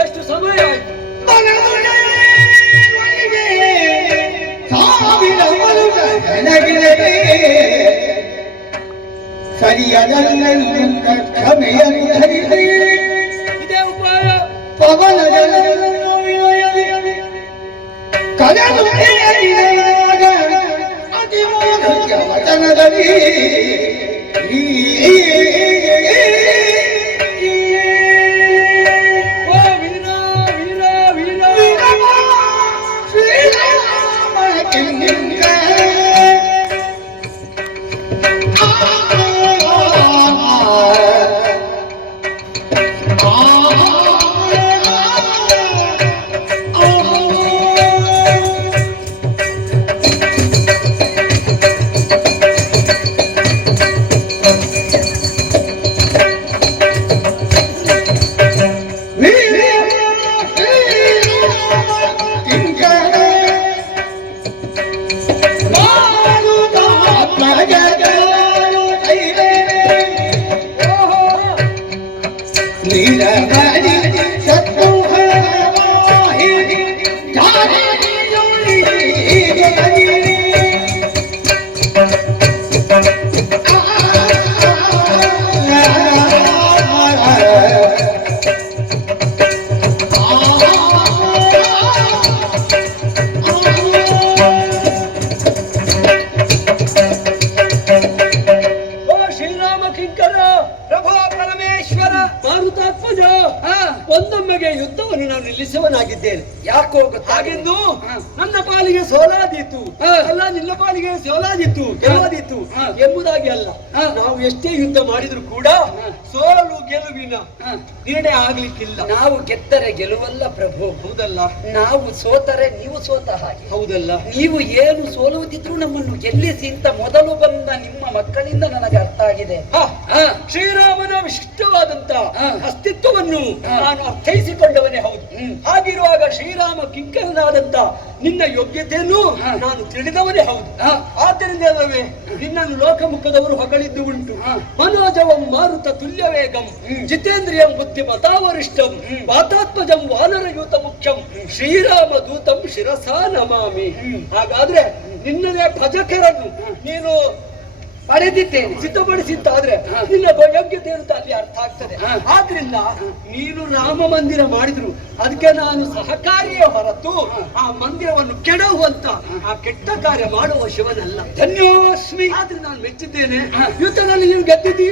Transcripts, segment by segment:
ಎಷ್ಟು ಸಮಯ ಸರಿಯಾದ ಕ್ಷಮೆಯನ್ನು ಧರಿಸಿ ಇದೇ ಉಪಾಯ ಪವನ ಕಲೆದು ಅತಿಮೋಘ ವಚನದಲ್ಲಿ ಒಂದೊಮ್ಮೆಗೆ ಯುದ್ಧವನ್ನು ನಾನು ನಿಲ್ಲಿಸುವನಾಗಿದ್ದೇನೆ. ಯಾಕೋ ಹಾಗೆಂದು ನನ್ನ ಪಾಲಿಗೆ ಸೋಲಾದೀತು ಅಲ್ಲ, ನಿನ್ನ ಪಾಲಿಗೆ ಸೋಲಾದಿತ್ತು ಗೆಲುವಾದಿತ್ತು ಎಂಬುದಾಗಿ ಅಲ್ಲ. ನಾವು ಎಷ್ಟೇ ಯುದ್ಧ ಮಾಡಿದ್ರು ಕೂಡ ಸೋಲು ಗೆಲುವಿನ ನಿರ್ಣಯ ಆಗ್ಲಿಕ್ಕಿಲ್ಲ. ನಾವು ಗೆದ್ದರೆ ಗೆಲುವಲ್ಲ ಪ್ರಭು. ಹೌದಲ್ಲ? ನಾವು ಸೋತರೆ ನೀವು ಸೋತ ಹಾಗೆ. ಹೌದಲ್ಲ? ನೀವು ಏನು ಸೋಲುವುದಿದ್ರು ನಮ್ಮನ್ನು ಗೆಲ್ಲಿಸಿ ಅಂತ ಮೊದಲು ಬಂದ ನಿಮ್ಮ ಮಕ್ಕಳಿಂದ ನನಗೆ ಅರ್ಥ ಆಗಿದೆ. ಶ್ರೀರಾಮನ ವಿಶಿಷ್ಟವಾದಂತ ಅಸ್ತಿತ್ವವನ್ನು ನಾನು ಅರ್ಥೈಸಿಕೊಂಡವನೇ ಹೌದು. ಹಾಗಿರುವಾಗ ಶ್ರೀರಾಮ ಕಿಂಕರನಾದಂತ ನಿನ್ನ ಯೋಗ್ಯತೆಯನ್ನು ನಾನು ತಿಳಿದವನೇ ಹೌದು. ಆದ್ದರಿಂದಲೇ ನಿನ್ನನ್ನು ಲೋಕಮುಖದವರು ಹೊಗಳಿದ್ದು ಉಂಟು. ಮನೋಜವಂ ಮಾರುತ ತುಲ್ಯ ವೇಗಂ ಜಿತೇಂದ್ರಿಯಂ ಬುದ್ಧಿಮತಾವರಿಷ್ಠಂ ವಾತಾತ್ಮಜಂ ವಾನರಯೂತ ಮುಖ್ಯಂ ಶ್ರೀರಾಮ ದೂತಂ ಶಿರಸಾ ನಮಾಮಿ. ಹಾಗಾದ್ರೆ ನಿನ್ನದೇ ಭಜಕರನ್ನು ನೀನು ಪಡೆದಿದ್ದೇನೆ, ಸಿದ್ಧಪಡಿಸಿದ್ದಾದ್ರೆ ನಿನ್ನ ಯೋಗ್ಯತೆ ಅಂತ ಅಲ್ಲಿ ಅರ್ಥ ಆಗ್ತದೆ. ಆದ್ರಿಂದ ನೀನು ರಾಮ ಮಂದಿರ ಮಾಡಿದ್ರು ಅದಕ್ಕೆ ನಾನು ಸಹಕಾರಿಯೇ ಹೊರತು ಆ ಮಂದಿರವನ್ನು ಕೆಡಹುವಂತ ಆ ಕೆಟ್ಟ ಕಾರ್ಯ ಮಾಡುವ ಶಿವನಲ್ಲ. ಧನ್ಯೋಸ್ಮಿ. ಆದ್ರೆ ನಾನು ಮೆಚ್ಚಿದ್ದೇನೆ. ಯುದ್ಧದಲ್ಲಿ ನೀನು ಗೆದ್ದಿದ್ದಿ.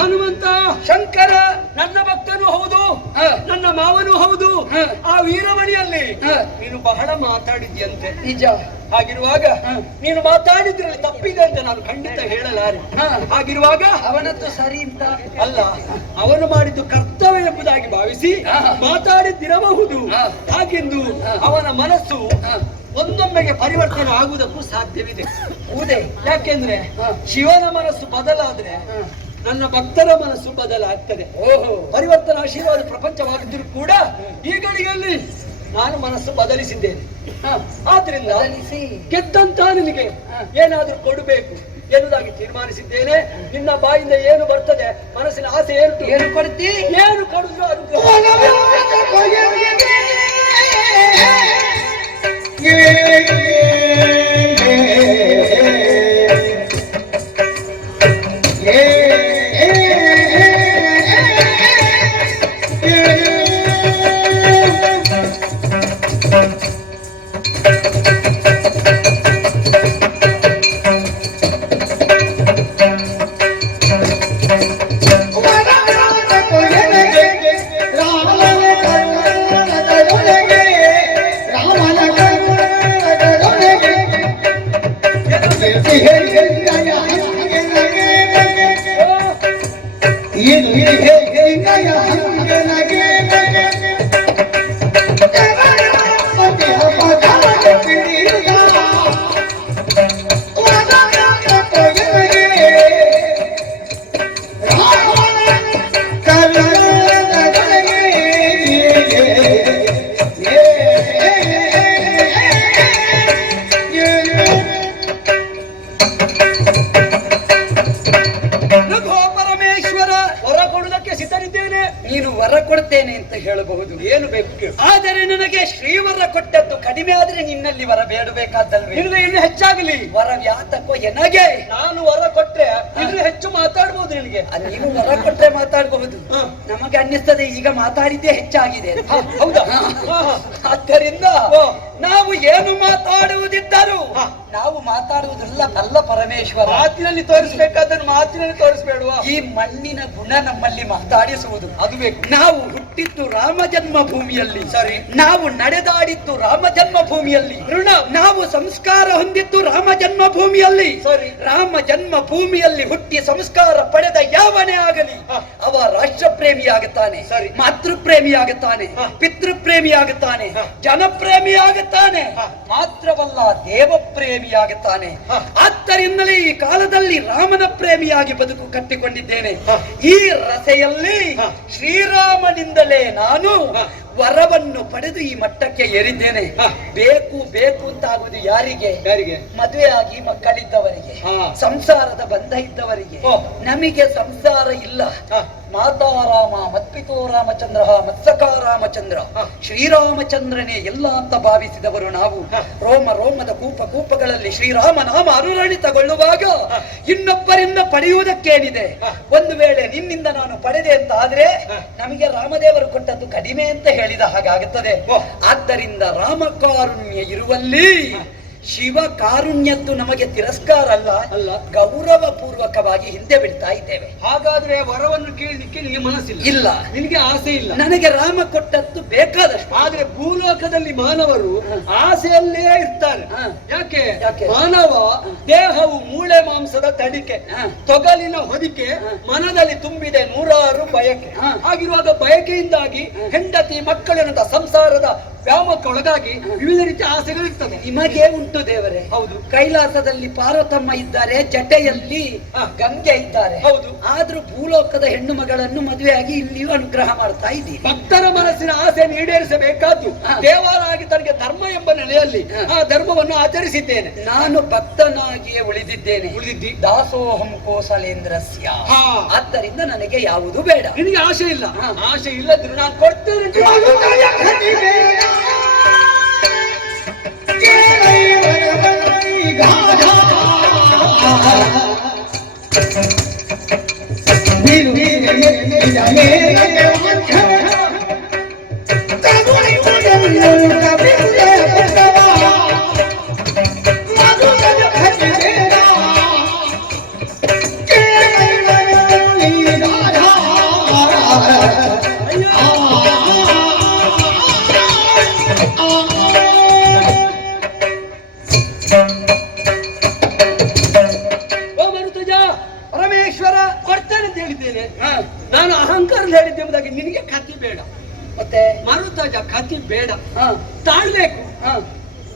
ಹನುಮಂತ ಶಂಕರ ನನ್ನ ಭಕ್ತನೂ ಹೌದು, ನನ್ನ ಮಾವನೂ ಹೌದು. ಹ. ಆ ವೀರಮಣಿಯಲ್ಲಿ ಹ. ನೀನು ಬಹಳ ಮಾತಾಡಿದ್ಯಂತೆ. ನಿಜ. ಹಾಗಿರುವಾಗ ಹ. ನೀನು ಮಾತಾಡಿದ್ರಲ್ಲಿ ತಪ್ಪಿದೆ ಅಂತ ನಾನು ಖಂಡಿತ ಹೇಳಲಾರೆ. ಹ. ಹಾಗಿರುವಾಗ ಅವನದ್ದು ಸರಿ ಅಂತ ಅಲ್ಲ, ಅವನು ಮಾಡಿದ್ದು ಕರ್ತವ್ಯ ಎಂಬುದಾಗಿ ಭಾವಿಸಿ ಹ. ಮಾತಾಡಿದ್ದಿರಬಹುದು. ಹ. ಹಾಗೆಂದು ಹ. ಅವನ ಮನಸ್ಸು ಹ. ಒಂದೊಮ್ಮೆಗೆ ಪರಿವರ್ತನೆ ಆಗುವುದಕ್ಕೂ ಸಾಧ್ಯವಿದೆ. ಹೌದೇ? ಯಾಕೆಂದ್ರೆ ಹ. ಶಿವನ ಮನಸ್ಸು ಬದಲಾದ್ರೆ ಹ. ನನ್ನ ಭಕ್ತರ ಮನಸ್ಸು ಬದಲಾಗ್ತದೆ. ಓಹೋ. ಪರಿವರ್ತನಾಶೀಲವಾದ ಪ್ರಪಂಚವಾಗಿದ್ದರೂ ಕೂಡ ಈ ಗಳಿಗೆಯಲ್ಲಿ ನಾನು ಮನಸ್ಸು ಬದಲಿಸಿದ್ದೇನೆ. ಹ. ಆದ್ರಿಂದ ಬದಲಿಸಿ ಗೆದ್ದಂತ ನಿನಗೆ ಹ. ಏನಾದ್ರೂ ಕೊಡಬೇಕು ಎನ್ನುವುದಾಗಿ ತೀರ್ಮಾನಿಸಿದ್ದೇನೆ. ನಿನ್ನ ಬಾಯಿಂದ ಏನು ಬರ್ತದೆ, ಮನಸ್ಸಿನ ಆಸೆ ಏನು ಏನು ಕೊಡ್ತಿ? ಏನು ಕೊಡುದು ಅನುಗ್ರಹ. ನೀನು ವರ ಕೊಡ್ತೇನೆ ಅಂತ ಹೇಳಬಹುದು, ಏನು ಬೇಕು ಕೇಳು. ಆದರೆ ನನಗೆ ಶ್ರೀವರ ಕೊಟ್ಟದ್ದು ಕಡಿಮೆ ಆದ್ರೆ ನಿನ್ನಲ್ಲಿ ವರ ಬೇಡಬೇಕಾದ್ದಲ್ವೇ? ಇನ್ನು ಹೆಚ್ಚಾಗಲಿ ವರ ವ್ಯಾತಕೋ ಎನಗೆ. ನಾನು ವರ ಕೊಟ್ರೆ ಇನ್ನು ಹೆಚ್ಚು ಮಾತಾಡ್ಬೋದು ನಿನಗೆ. ನೀನು ವರ ಕೊಟ್ರೆ ಮಾತಾಡಬಹುದು. ನಮಗೆ ಅನ್ನಿಸ್ತದೆ ಈಗ ಮಾತಾಡಿದ್ದೇ ಹೆಚ್ಚಾಗಿದೆ. ಹೌದಾ? ಆದ್ದರಿಂದ ನಾವು ಏನು ಮಾತಾಡುವುದಿದ್ದರೂ ನಾವು ಮಾತಾಡುವುದಲ್ಲ ಅಲ್ಲ ಪರಮೇಶ್ವರ. ಮಾತಿನಲ್ಲಿ ತೋರಿಸಬೇಕಾದನ್ನು ಮಾತಿನಲ್ಲಿ ತೋರಿಸಬೇಡುವ. ಈ ಮಣ್ಣಿನ ಗುಣ ನಮ್ಮಲ್ಲಿ ಮಾತಾಡಿಸುವುದು ಅದು ಬೇಕು. ನಾವು ಹುಟ್ಟಿದ್ದು ರಾಮ ಜನ್ಮ ಭೂಮಿಯಲ್ಲಿ, ಸರಿ. ನಾವು ನಡೆದಾಡಿದ್ದು ರಾಮ ಜನ್ಮ ಭೂಮಿಯಲ್ಲಿ, ನಾವು ಸಂಸ್ಕಾರ ಹೊಂದಿದ್ದು ರಾಮ ಜನ್ಮ ಭೂಮಿಯಲ್ಲಿ. ಸರಿ. ರಾಮ ಜನ್ಮ ಭೂಮಿಯಲ್ಲಿ ಹುಟ್ಟಿ ಸಂಸ್ಕಾರ ಪಡೆದ ಯಾವನೇ ಆಗಲಿ ಅವ ರಾಷ್ಟ್ರ ಪ್ರೇಮಿಯಾಗುತ್ತಾನೆ, ಸರಿ. ಮಾತೃ ಪ್ರೇಮಿಯಾಗುತ್ತಾನೆ, ಪಿತೃ ಪ್ರೇಮಿಯಾಗುತ್ತಾನೆ, ಜನಪ್ರೇಮಿಯಾಗುತ್ತಾನೆ, ಮಾತ್ರವಲ್ಲ ದೇವ ಪ್ರೇಮಿಯಾಗುತ್ತಾನೆ. ಆದ್ದರಿಂದಲೇ ಈ ಕಾಲದಲ್ಲಿ ರಾಮನ ಪ್ರೇಮಿಯಾಗಿ ಬದುಕು ಕಟ್ಟಿಕೊಂಡಿದ್ದೇನೆ. ಈ ರಸೆಯಲ್ಲಿ ಶ್ರೀರಾಮನಿಂದಲೇ ನಾನು ವರವನ್ನು ಪಡೆದು ಈ ಮಟ್ಟಕ್ಕೆ ಏರಿದ್ದೇನೆ. ಬೇಕು ಬೇಕು ಅಂತ ಆಗುವುದು ಯಾರಿಗೆ? ಮದುವೆ ಆಗಿ ಮಕ್ಕಳಿದ್ದವರಿಗೆ, ಸಂಸಾರದ ಬಂಧ ಇದ್ದವರಿಗೆ. ನಮಗೆ ಸಂಸಾರ ಇಲ್ಲ. ಮಾತಾರಾಮ ಮತ್ಪಿತೋ ರಾಮಚಂದ್ರ ಮತ್ಸಕ ರಾಮಚಂದ್ರ, ಶ್ರೀರಾಮಚಂದ್ರನೇ ಎಲ್ಲ ಅಂತ ಭಾವಿಸಿದವರು ನಾವು. ರೋಮ ರೋಮದ ಕೂಪ ಕೂಪಗಳಲ್ಲಿ ಶ್ರೀರಾಮ ನಾಮ ಅನುರಣಿತಗೊಳ್ಳುವಾಗ ಇನ್ನೊಬ್ಬರಿಂದ ಪಡೆಯುವುದಕ್ಕೇನಿದೆ? ಒಂದು ವೇಳೆ ನಿನ್ನಿಂದ ನಾನು ಪಡೆದೆ ಅಂತ ಆದ್ರೆ ನಮಗೆ ರಾಮದೇವರು ಕೊಟ್ಟದ್ದು ಕಡಿಮೆ ಅಂತ ಹೇಳಿದ ಹಾಗಾಗುತ್ತದೆ. ಆದ್ದರಿಂದ ರಾಮಕಾರುಣ್ಯ ಇರುವಲ್ಲಿ ಶಿವ ಕಾರುಣ್ಯದ್ದು ನಮಗೆ ತಿರಸ್ಕಾರ ಅಲ್ಲ, ಗೌರವ ಪೂರ್ವಕವಾಗಿ ಹಿಂದೆ ಬಿಡ್ತಾ ಇದ್ದೇವೆ. ಹಾಗಾದ್ರೆ ವರವನ್ನು ಕೇಳಲಿಕ್ಕೆ ನಿಮಗೆ ಮನಸ್ಸಿಲ್ಲ? ಇಲ್ಲ. ನಿನಗೆ ಆಸೆ ಇಲ್ಲ? ನನಗೆ ರಾಮ ಕೊಟ್ಟದ್ದು ಬೇಕಾದಷ್ಟು. ಆದ್ರೆ ಭೂಲೋಕದಲ್ಲಿ ಮಾನವರು ಆಸೆಯಲ್ಲೇ ಇರ್ತಾರೆ. ಯಾಕೆ? ಮಾನವ ದೇಹವು ಮೂಳೆ ಮಾಂಸದ ತಡಿಕೆ, ತೊಗಲಿನ ಹೊದಿಕೆ, ಮನದಲ್ಲಿ ತುಂಬಿದೆ ನೂರಾರು ಬಯಕೆ. ಹಾಗಿರುವಾಗ ಬಯಕೆಯಿಂದಾಗಿ ಹೆಂಡತಿ ಮಕ್ಕಳೆನ್ನದ ಸಂಸಾರದ ವ್ಯಾಮಕ್ಕೊಳಗಾಗಿ ವಿವಿಧ ರೀತಿಯ ಆಸೆಗಳಿರ್ತದೆ. ನಿಮಗೆ ಉಂಟು ದೇವರೇ. ಹೌದು. ಕೈಲಾಸದಲ್ಲಿ ಪಾರ್ವತಮ್ಮ ಇದ್ದಾರೆ, ಜಟೆಯಲ್ಲಿ ಗಂಗೆ ಇದ್ದಾರೆ. ಹೌದು. ಆದ್ರೂ ಭೂಲೋಕದ ಹೆಣ್ಣು ಮಗಳನ್ನು ಮದುವೆಯಾಗಿ ಇಲ್ಲಿಯೂ ಅನುಗ್ರಹ ಮಾಡ್ತಾ ಇದ್ದೀವಿ. ಭಕ್ತರ ಮನಸ್ಸಿನ ಆಸೆ ಈಡೇರಿಸಬೇಕಾದ್ದು ದೇವರಾಗಿ ತನಗೆ ಧರ್ಮ ಎಂಬ ನೆಲೆಯಲ್ಲಿ ಆ ಧರ್ಮವನ್ನು ಆಚರಿಸಿದ್ದೇನೆ. ನಾನು ಭಕ್ತನಾಗಿಯೇ ಉಳಿದಿದ್ದೇನೆ. ದಾಸೋಹಂ ಕೋಸಲೇಂದ್ರಸ್ಯ. ಆದ್ದರಿಂದ ನನಗೆ ಯಾವುದು ಬೇಡ. ನಿನಗೆ ಆಸೆ ಇಲ್ಲ? ಆಸೆ ಇಲ್ಲದ್ರು ನಾನು ಕೊಡ್ತೇನೆ. ನನಗೆ ಬೇಡ. ಹ, ತಾಳ್ಬೇಕು. ಹ,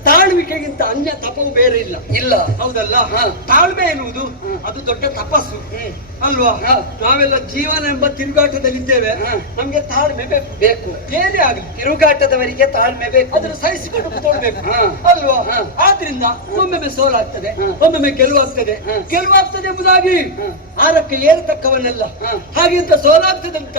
ತಾಳ್ವಿಕೆಗಿಂತ ಅನ್ಯ ತಪವು ಬೇರೆ ಇಲ್ಲ. ಇಲ್ಲ. ಹೌದಲ್ಲ? ಹ. ತಾಳ್ಮೆ ಎನ್ನುವುದು ಅದು ದೊಡ್ಡ ತಪಸ್ಸು ಅಲ್ವಾ? ಹ. ನಾವೆಲ್ಲ ಜೀವನ ಎಂಬ ತಿರುಗಾಟದಲ್ಲಿದ್ದೇವೆ. ಹ. ನಮ್ಗೆ ತಾಳ್ಮೆ ಬೇಕು. ಬೇಕು. ಏನೇ ಆಗಲಿ ತಿರುಗಾಟದವರಿಗೆ ತಾಳ್ಮೆ ಬೇಕು. ಅದನ್ನು ಸಹಿಸಿಕೊಂಡು ಕೂತ್ಕೊಳ್ಬೇಕು. ಹ. ಅಲ್ವಾ? ಹ. ಆದ್ರಿಂದ ಒಮ್ಮೊಮ್ಮೆ ಸೋಲಾಗ್ತದೆ, ಹ. ಒಮ್ಮೊಮ್ಮೆ ಗೆಲುವಾಗ್ತದೆ. ಹ. ಗೆಲುವಾಗ್ತದೆ ಎಂಬುದಾಗಿ ಹ. 6ಕ್ಕೆ ಏರತಕ್ಕವನಲ್ಲ, ಹ. ಹಾಗೆಂತ ಸೋಲಾಗ್ತದಂತ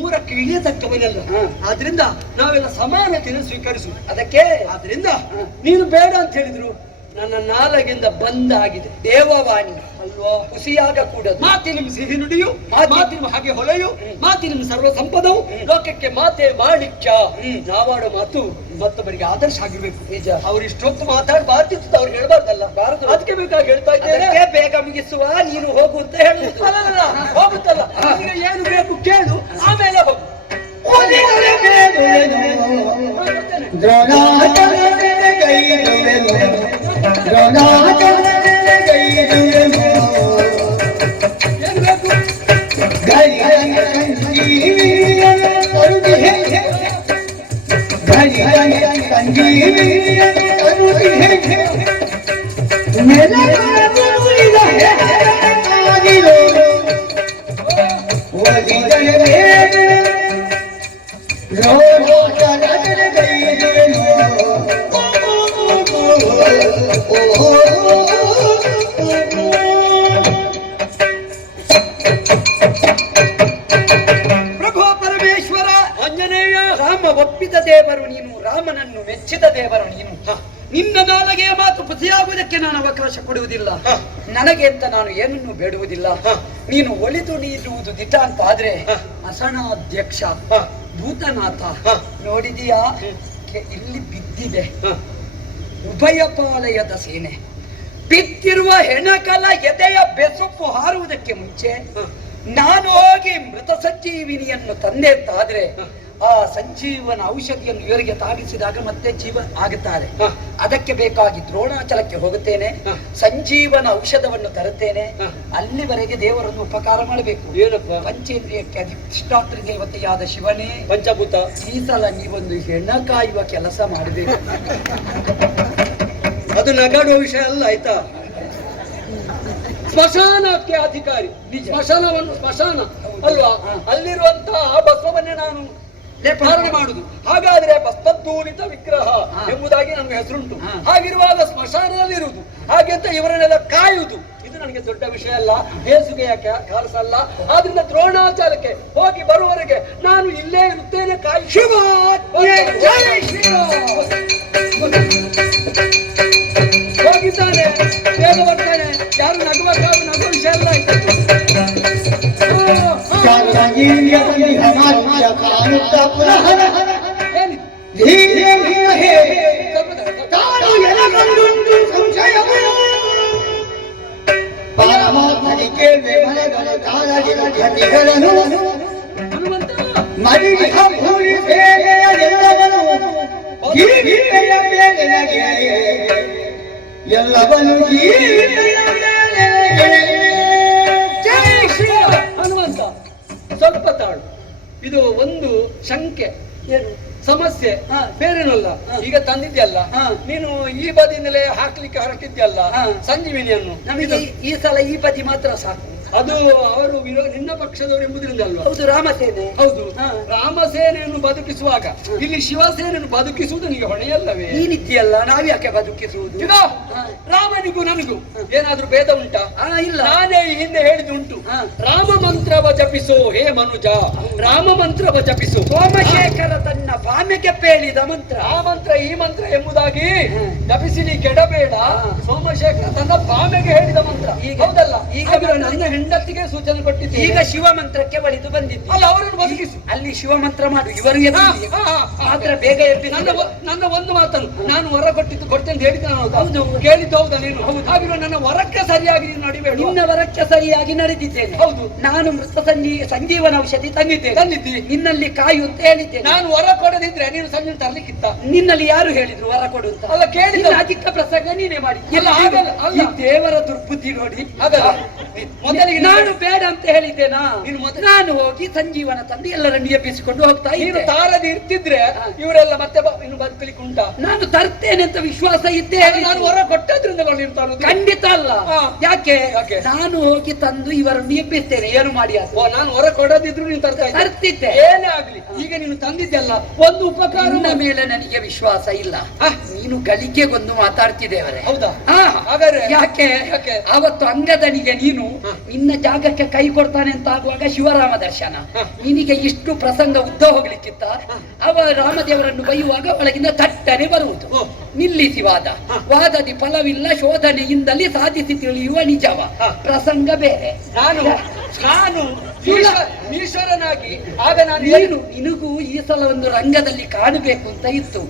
3ಕ್ಕೆ ಇಳಿಯತಕ್ಕವನಲ್ಲ. ಹ. ಆದ್ರಿಂದ ನಾವೆಲ್ಲ ಸಮಾನತೆಯನ್ನು ಸ್ವೀಕರಿಸು. ಅದಕ್ಕೆ ಆದ್ರಿಂದ ಹ. ನೀನು ಬೇಡ ಅಂತ ಹೇಳಿದ್ರು ನನ್ನ ನಾಲಗಿಂದ ಬಂದ್ ಆಗಿದೆ. ದೇವವಾಣಿ ಅಲ್ವಾ? ಹುಸಿಯಾಗ ಕೂಡದು. ಮಾತಿನ ಸಿಹಿ ನುಡಿಯು, ಮಾತಿನ ಹಾಗೆ ಹೊಲೆಯು, ಮಾತಿನ ಸರ್ವ ಸಂಪದವು, ಹ್ಮ್. ಲೋಕಕ್ಕೆ ಮಾತೆ ಮಾಣಿಕ್ಯ. ಹ್ಮ್. ನಾವಾಡೋ ಮಾತು ಮತ್ತೊಬ್ಬರಿಗೆ ಆದರ್ಶ ಆಗಿರ್ಬೇಕು. ನಿಜ. ಅವ್ರು ಇಷ್ಟೊತ್ತು ಮಾತಾಡಬಾರ್ದಿತ್ತು, ಅವ್ರು ಹೇಳ್ಬಾರ್ದಲ್ಲ. ಬಾರದು. ಅದಕ್ಕೆ ಬೇಕಾಗಿ ಹೇಳ್ತಾ ಇದ್ದೇನೆ. ಅದಕ್ಕೆ ಬೇಗ ಮುಗಿಸುವ, ನೀನು ಹೋಗು ಅಂತ ಹೇಳುವುದು. ಅಲ್ಲಲ್ಲ, ಹೋಗುತ್ತಲ್ಲ. ಈಗ ಏನು ಬೇಕು ಕೇಳು, ಆಮೇಲೆ ಹೋಗು. ಒಲಿದರೆ ಬೇಡುವೆನು, ದ್ರೋಣಾಚಾರ್ಯರ ಗೈದುವೆನು, ದ್ರೋಣಾಚಾರ್ಯರ ಗೈದುವೆನು. ಏನು ಬೇಕು? ಧೈರ್ಯ ಸಂಜೀವಿನಿಯನ್ನು ತರುತ್ತಿಹೆ, ಧೈರ್ಯ ಸಂಜೀವಿನಿಯನ್ನು ತರುತ್ತಿಹೆ. ನೆಲಗುರುಳಿದ ಹೆಸರಾಗಿರು, ಒಲಿದರೆ ಬೇಡುವೆನು, ದ್ರೋಣಾಚಾರ್ಯರ ಗೈದುವೆನು. ಪ್ರಭು ಪರಮೇಶ್ವರ ಆಂಜನೇಯ. ರಾಮ ಒಪ್ಪಿದ ದೇವರು ನೀನು, ರಾಮನನ್ನು ಮೆಚ್ಚಿದ ದೇವರು ನೀನು. ನಿನ್ನ ನಾಲಗೆಯ ಮಾತು ಪುಸಿಯಾಗುವುದಕ್ಕೆ ನಾನು ಅವಕಾಶ ಕೊಡುವುದಿಲ್ಲ. ನನಗೆ ಅಂತ ನಾನು ಏನನ್ನು ಬೇಡುವುದಿಲ್ಲ. ನೀನು ಒಲಿದು ನೀಡುವುದು ದಿಟ ಅಂತ ಆದ್ರೆ ಅಸನಾಧ್ಯಕ್ಷ ಭೂತನಾಥ ನೋಡಿದೀಯಾ? ಇಲ್ಲಿ ಬಿದ್ದಿದೆ ಉಭಯ ಪಾಲಯದ ಸೇನೆ. ಬಿದ್ದಿರುವ ಹೆಣಕಲ ಎದೆಯ ಬೆಸುಪ್ಪು ಹಾರುವುದಕ್ಕೆ ಮುಂಚೆ ನಾನು ಹೋಗಿ ಮೃತ ಸಂಜೀವಿನಿಯನ್ನು ತಂದೆ ಅಂತಾದ್ರೆ ಆ ಸಂಜೀವನ ಔಷಧಿಯನ್ನು ಇವರಿಗೆ ತಾಗಿಸಿದಾಗ ಮತ್ತೆ ಜೀವ ಆಗುತ್ತಾರೆ. ಅದಕ್ಕೆ ಬೇಕಾಗಿ ದ್ರೋಣಾಚಲಕ್ಕೆ ಹೋಗುತ್ತೇನೆ, ಸಂಜೀವನ ಔಷಧವನ್ನು ತರುತ್ತೇನೆ. ಅಲ್ಲಿವರೆಗೆ ದೇವರನ್ನು ಉಪಕಾರ ಮಾಡಬೇಕು. ಏನಪ್ಪ? ಪಂಚೇಂದ್ರಿಯಕ್ಕೆ ಅಧಿಷ್ಠಾತೃ ದೇವತೆಯಾದ ಶಿವನೇ, ಪಂಚಭೂತ, ಈ ಸಲ ನೀವೊಂದು ಹೆಣ ಕಾಯುವ ಕೆಲಸ ಮಾಡಬೇಕು. ಅದು ನಗಾಡುವ ವಿಷಯ ಅಲ್ಲ, ಆಯ್ತಾ? ಸ್ಮಶಾನಕ್ಕೆ ಅಧಿಕಾರಿ. ಸ್ಮಶಾನವನ್ನು ಸ್ಮಶಾನ ಅಲ್ವಾ? ಅಲ್ಲಿರುವಂತಹ ಬಸವನ್ನೇ ನಾನು ಧಾರಣೆ ಮಾಡುದು. ಹಾಗಾದ್ರೆ ಭಸ್ಮಧೂಲಿತ ವಿಗ್ರಹ ಎಂಬುದಾಗಿ ನಮ್ಗೆ ಹೆಸರುಂಟು. ಹಾಗಿರುವಾಗ ಸ್ಮಶಾನದಲ್ಲಿರುವುದು, ಹಾಗೆ ಅಂತ ಇವರನ್ನೆಲ್ಲ ಕಾಯುವುದು, ಇದು ನನಗೆ ದೊಡ್ಡ ವಿಷಯ ಅಲ್ಲ, ಬೇಸುಗೆಯ ಕೆಲಸ ಅಲ್ಲ. ಆದ್ರಿಂದ ದ್ರೋಣಾಚಾರಕ್ಕೆ ಹೋಗಿ ಬರುವವರೆಗೆ ನಾನು ಇಲ್ಲೇ ಇರುತ್ತೇನೆ. ಕಾಯಿ ಶಿವ ಹೋಗಿದ್ದಾನೆ, ಬೇಗ ಬರ್ತಾನೆ. ಯಾರು ನಗುವ ವಿಷಯ ಅಲ್ಲ. ಎಲ್ಲವನು ಹನುಮಂತ, ಸ್ವಲ್ಪ ತಾಳು. ಇದು ಒಂದು ಶಂಕೆ, ಸಮಸ್ಯೆ, ಬೇರೇನಲ್ಲ. ಈಗ ತಂದಿದ್ಯಲ್ಲ ನೀನು, ಈ ಬದಿಯಿಂದಲೇ ಹಾಕ್ಲಿಕ್ಕೆ ಹೊರಟಿದ್ಯಲ್ಲ ಸಂಜೀವಿನಿಯನ್ನು. ನಮಗೆ ಈ ಸಲ ಈ ಬದಿ ಮಾತ್ರ ಸಾಕು. ಅದು ಅವರು ನಿನ್ನ ಪಕ್ಷದವರು ಎಂಬುದರಿಂದ ಅಲ್ವಾ? ಹೌದು, ರಾಮಸೇನೆ. ಹೌದು, ರಾಮಸೇನೆಯನ್ನು ಬದುಕಿಸುವಾಗ ಇಲ್ಲಿ ಶಿವಸೇನೆಯನ್ನು ಬದುಕಿಸುವುದು ನಿಮಗೆ ಹೊಣೆಯಲ್ಲವೇ? ನೀನಿದ್ದೀಯಲ್ಲ, ನಾವ್ಯಾಕೆ ಬದುಕಿಸುವುದು? ಈಗ ರಾಮನಿಗೂ ನನಗೂ ಏನಾದ್ರೂ ಭೇದ ಉಂಟಾ? ಇಲ್ಲ. ನಾನೇ ಈ ಹಿಂದೆ ಹೇಳಿದುಂಟು, ರಾಮ ಮಂತ್ರವ ಜಪಿಸು ಹೇ ಮನುಜ, ರಾಮ ಮಂತ್ರವ ಜಪಿಸು. ಸೋಮಶೇಖರ ತನ್ನ ಬಾಮೆಗೆ ಪೇಳಿದ ಮಂತ್ರ. ಆ ಮಂತ್ರ ಈ ಮಂತ್ರ ಎಂಬುದಾಗಿ ಜಪಿಸಿಲಿ ಕೆಡಬೇಡ. ಸೋಮಶೇಖರ ತನ್ನ ಬಾಮೆಗೆ ಹೇಳಿದ ಮಂತ್ರ. ಹೌದಲ್ಲ? ಈಗ ನನ್ನ ಹೆಂಡತಿಗೆ ಸೂಚನೆ ಕೊಟ್ಟಿದ್ದೆ. ಈಗ ಶಿವ ಮಂತ್ರಕ್ಕೆ ಒಲಿದು ಬಂದಿದ್ದು. ಅಲ್ಲ, ಅವರನ್ನು ಬದುಕಿಸಿ. ಅಲ್ಲಿ ಶಿವ ಮಂತ್ರ ಮಾಡು, ಇವರು ಮಾತ್ರ ಬೇಗ ಎಬ್ಬಿ. ನನ್ನ ಒಂದು ಮಾತನ್ನು ನಾನು ವರ ಕೊಡ್ತೇನೆ ಅಂತ ಹೇಳಿದ್ದೆ. ಹೌದು, ಕೇಳಿದ್ದು ಹೌದಾ ನೀನು? ಹೌದು. ಹಾಗಿರುವ ನನ್ನ ವರಕ್ಕೆ ಸರಿಯಾಗಿ ನೀನು ನಡಿಬೇಡ. ನಿನ್ನ ವರಕ್ಕೆ ಸರಿಯಾಗಿ ನಡೆದಿದ್ದೇನೆ. ಹೌದು, ನಾನು ಮೃತ ಸಂಜೀವನ ಔಷಧಿ ತಂದಿದ್ದಿ. ನಿನ್ನಲ್ಲಿ ಕಾಯು ಅಂತ ಹೇಳಿದ್ದೇನೆ. ನಾನು ವರ ಕೊಡದಿದ್ರೆ ನೀನು ಸಂಜೆ ತರ್ಲಿಕ್ಕಿತ್ತ? ನಿನ್ನಲ್ಲಿ ಯಾರು ಹೇಳಿದ್ರು ವರ ಕೊಡು ಅಂತ? ಅಲ್ಲ, ಕೇಳಿದ ಅಧಿಕ ಪ್ರಸಂಗ ನೀನೇ ಮಾಡಿ. ಅಲ್ಲ, ಹಾಗಲ್ಲ. ಈ ದೇವರ ದುರ್ಬುದ್ಧಿ ನೋಡಿ. ಹಾಗಲ್ಲ, ಮೊದಲಿಗೆ ನಾನು ಬೇಡ ಅಂತ ಹೇಳಿದ್ದೇನಾ? ನೀನು ನಾನು ಹೋಗಿ ಸಂಜೀವನ ತಂದು ಎಲ್ಲರನ್ನು ಎಬ್ಬಿಸಿಕೊಂಡು ಹೋಗ್ತಾ ನೀನು ಇದ್ದೆ. ತಾರದಿ ಇರ್ತಿದ್ರೆ ಇವರೆಲ್ಲ ಮತ್ತೆ ಇನ್ನು ಬದುಕಲಿಕ್ಕೆ ಉಂಟಾ? ನಾನು ತರ್ತೇನೆ ಅಂತ ವಿಶ್ವಾಸ ಇದ್ದೇ. ನಾನು ಹೊರ ಕೊಟ್ಟದ್ರಿಂದ ನೀನು ತರುದು? ಖಂಡಿತ ಅಲ್ಲ. ಯಾಕೆ? ಯಾಕೆ? ನಾನು ಹೋಗಿ ತಂದು ಇವರನ್ನು ಎಬ್ಬಿಸ್ತೇನೆ, ಏನು ಮಾಡಿ ಅದು. ಓ, ನಾನು ಹೊರ ಕೊಡದಿದ್ರು ನೀನು ತರ್ತಿದ್ದೆ. ಏನೇ ಆಗ್ಲಿ, ಈಗ ನೀನು ತಂದಿದ್ದೆಲ್ಲ ಒಂದು ಉಪಕಾರ. ನನ್ನ ಮೇಲೆ ನನಗೆ ವಿಶ್ವಾಸ ಇಲ್ಲ. ನೀನು ಗಳಿಕೆಗೊಂದು ಮಾತಾಡ್ತಿದ್ದೇವರೆ. ಹೌದಾ? ಹಾಗಾದ್ರೆ ಯಾಕೆ? ಅವತ್ತು ಅಂಗದನಿಗೆ ನೀನು ನಿನ್ನ ಜಾಗಕ್ಕೆ ಕೈ ಕೊಡ್ತಾನೆ ಅಂತ ಆಗುವಾಗ ಶಿವರಾಮ ದರ್ಶನ, ನಿನಗೆ ಇಷ್ಟು ಪ್ರಸಂಗ ಉದ್ದ ಹೋಗ್ಲಿಕ್ಕಿತ್ತ? ಅವ ರಾಮದೇವರನ್ನು ಬೈಯುವಾಗ ಒಳಗಿಂದ ತಟ್ಟನೆ ಬರುವುದು. ನಿಲ್ಲಿಸಿ ವಾದದಿ ಫಲವಿಲ್ಲ, ಶೋಧನೆಯಿಂದಲೇ ಸಾಧಿಸಿ ತಿಳಿಯುವ ನಿಜವ. ಪ್ರಸಂಗ ಬೇರೆ. ನಾನು ಈಶ್ವರನಾಗಿ ಆಗ ನಿನಗೂ ಈ ಸಲ ಒಂದು ರಂಗದಲ್ಲಿ ಕಾಣಬೇಕು ಅಂತ ಇತ್ತು.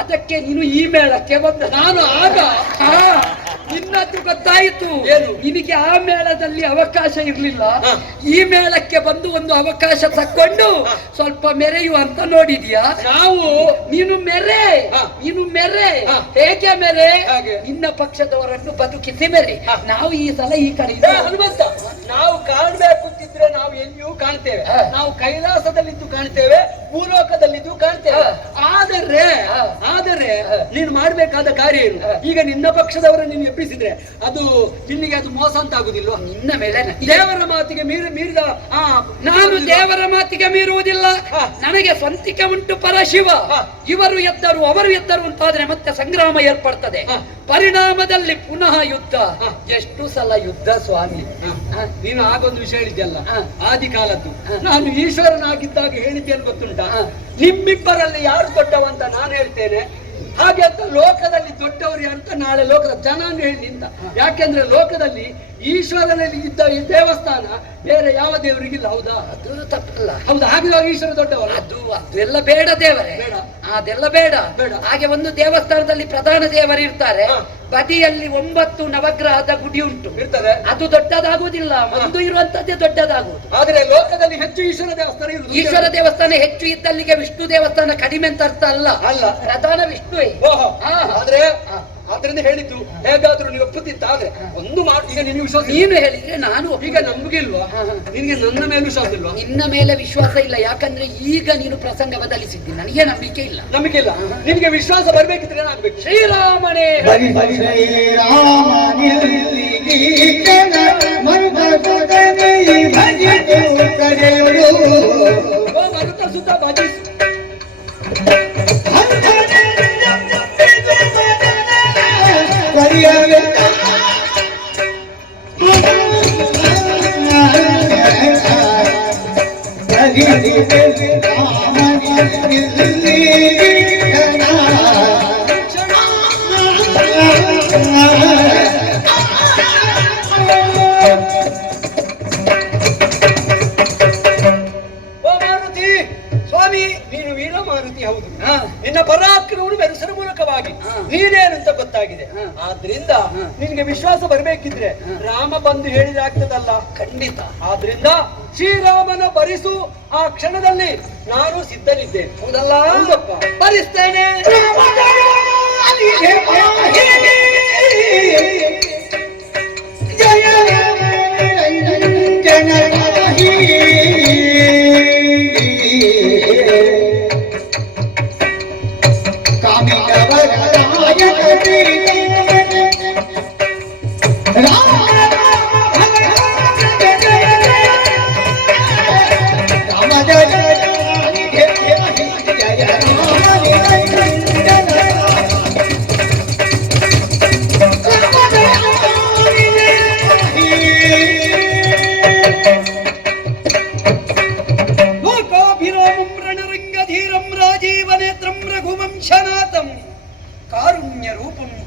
ಅದಕ್ಕೆ ನೀನು ಈ ಮೇಳಕ್ಕೆ ಬಂದ. ನಾನು ಆಗ ನಿನ್ನದ್ದು ಗೊತ್ತಾಯಿತು. ನಿನಗೆ ಆ ಮೇಳದಲ್ಲಿ ಅವಕಾಶ ಇರ್ಲಿಲ್ಲ, ಈ ಮೇಳಕ್ಕೆ ಬಂದು ಒಂದು ಅವಕಾಶ ತಕ್ಕೊಂಡು ಸ್ವಲ್ಪ ಮೆರೆಯುವಂತ ನೋಡಿದ್ಯಾ? ನೀನು ಮೆರೆ ಹೇಗೆ ಮೆರೆ? ನಿನ್ನ ಪಕ್ಷದವರನ್ನು ಬದುಕಿಸಿ ಮೆರೆ. ನಾವು ಈ ಸಲ ಈ ಕಡೆ ಹನುಮಂತ, ನಾವು ಕಾಣಬೇಕು ಅಂತಿದ್ರೆ ನಾವು ಎಲ್ಲಿಯೂ ಕಾಣ್ತೇವೆ. ನಾವು ಕೈಲಾಸದಲ್ಲಿದ್ದು ಕಾಣ್ತೇವೆ, ಭೂಲೋಕದಲ್ಲಿದ್ದು ಕಾಣ್ತೇವೆ. ಆದರೆ ನೀನು ಮಾಡ್ಬೇಕಾದ ಕಾರ್ಯ ಏನು? ಈಗ ನಿನ್ನ ಪಕ್ಷದವರನ್ನು ನೀನು ಎಬ್ಬಿಸಿದ್ರೆ ಅದು ನಿನ್ನಿಗೆ ಅದು ಮೋಸ ಅಂತ ಆಗುದಿಲ್ವಾ? ನಿನ್ನ ಮೇಲೆ ದೇವರ ಮಾತಿಗೆ ಮೀರಿದ ನಾನು ದೇವರ ಮಾತಿಗೆ ಮೀರುವುದಿಲ್ಲ. ನನಗೆ ಸ್ವಂತಿಕೆ ಉಂಟು ಪರಶಿವ. ಇವರು ಎದ್ದರು ಅವರು ಎದ್ದರು ಅಂತಾದ್ರೆ ಮತ್ತೆ ಸಂಗ್ರಾಮ ಏರ್ಪಡ್ತದೆ. ಪರಿಣಾಮದಲ್ಲಿ ಪುನಃ ಯುದ್ಧ. ಎಷ್ಟು ಸಲ ಯುದ್ಧ ಸ್ವಾಮಿ? ನೀನು ಆಗೊಂದು ವಿಷಯ ಹೇಳಿದ್ಯಲ್ಲ, ಆದಿ ಕಾಲದ್ದು. ನಾನು ಈಶ್ವರನಾಗಿದ್ದಾಗ ಹೇಳಿದ್ದೇನು ಗೊತ್ತುಂಟಾ? ನಿಮ್ಮಿಬ್ಬರಲ್ಲಿ ಯಾರು ದೊಡ್ಡವಂತ ನಾನು ಹೇಳ್ತೇನೆ, ಹಾಗೆ ಅಂತ ಲೋಕದಲ್ಲಿ ದೊಡ್ಡವರು ಅಂತ ನಾಳೆ ಲೋಕದ ಜನ ಹೇಳಿ ಅಂತ. ಯಾಕೆಂದ್ರೆ ಲೋಕದಲ್ಲಿ ಈಶ್ವರನಲ್ಲಿ ಇದ್ದ ಈ ದೇವಸ್ಥಾನ ಬೇರೆ ಯಾವ ದೇವರಿಗಿಲ್ಲ. ಹೌದಾ? ಅದು ತಪ್ಪಲ್ಲ. ಹೌದಾ? ಹಾಗಾಗಿ ಈಶ್ವರ ದೊಡ್ಡವರ ಅದೆಲ್ಲ ಬೇಡ ದೇವರೇ, ಅದೆಲ್ಲ ಬೇಡ. ಹಾಗೆ ಒಂದು ದೇವಸ್ಥಾನದಲ್ಲಿ ಪ್ರಧಾನ ದೇವರು ಇರ್ತಾರೆ, ಬದಿಯಲ್ಲಿ 9 ನವಗ್ರಹದ ಗುಡಿ ಉಂಟು ಇರ್ತದೆ. ಅದು ದೊಡ್ಡದಾಗುವುದಿಲ್ಲ, ಒಂದು ಇರುವಂತದ್ದೇ ದೊಡ್ಡದಾಗುವುದು. ಆದ್ರೆ ಲೋಕದಲ್ಲಿ ಹೆಚ್ಚು ಈಶ್ವರ ದೇವಸ್ಥಾನ ಇರುವುದು. ಈಶ್ವರ ದೇವಸ್ಥಾನ ಹೆಚ್ಚು ಇದ್ದಲ್ಲಿಗೆ ವಿಷ್ಣು ದೇವಸ್ಥಾನ ಕಡಿಮೆ ಅಂತ ಅರ್ಥ ಅಲ್ಲ. ಪ್ರಧಾನ ವಿಷ್ಣುವೇ. ಆದ್ರೆ ಆದ್ರಿಂದ ಹೇಳಿದ್ದು ಹೇಗಾದ್ರೂ ನೀವು ಒಪ್ಪುತ್ತಿತ್ತ. ಆದ್ರೆ ಒಂದು ಮಾತು, ಈಗ ನಿನ್ನ ವಿಶ್ವಾಸ ನೀನು ಹೇಳಿದ್ರೆ ನಾನು ಈಗ ನಮ್ಗಿಲ್ವಾ? ನಿನ್ಗೆ ನನ್ನ ಮೇಲೆ ವಿಶ್ವಾಸ ಇಲ್ವಾ? ನಿನ್ನ ಮೇಲೆ ವಿಶ್ವಾಸ ಇಲ್ಲ. ಯಾಕಂದ್ರೆ ಈಗ ನೀನು ಪ್ರಸಂಗ ಬದಲಿಸಿದ್ದೀನಿ, ನನಗೆ ನಂಬಿಕೆ ಇಲ್ಲ. ನಿನಗೆ ವಿಶ್ವಾಸ ಬರ್ಬೇಕಿದ್ರೆ ಏನಾಗ್ಬೇಕು? ಶ್ರೀರಾಮನೇ ಮರುತ ಸುತ ಭಜಿಸು. ಸ್ವಾಮಿ, ನೀನು ವೀರ ಮಾರುತಿ. ಹೌದು, ನಿನ್ನ ಪರಾಕ್ರಮವನ್ನು ಮೆರೆಸರ ಮೂಲಕವಾಗಿ ನೀನೇನಂತ ಗೊತ್ತಾಗಿದೆ. ಆದ್ರಿಂದ ನಿನ್ಗೆ ವಿಶ್ವಾಸ ಬರ್ಬೇಕಿದ್ರೆ ರಾಮ ಬಂದು ಹೇಳಿದಾಗ್ತದಲ್ಲ. ಖಂಡಿತ. ಆದ್ರಿಂದ ಶ್ರೀರಾಮನ ಭರಿಸು ಆ ಕ್ಷಣದಲ್ಲಿ ನಾನು ಸಿದ್ಧನಿದ್ದೇನೆ. ಹೌದಲ್ಲ? ಹೌದಪ್ಪ, ಭರಿಸ್ತೇನೆ.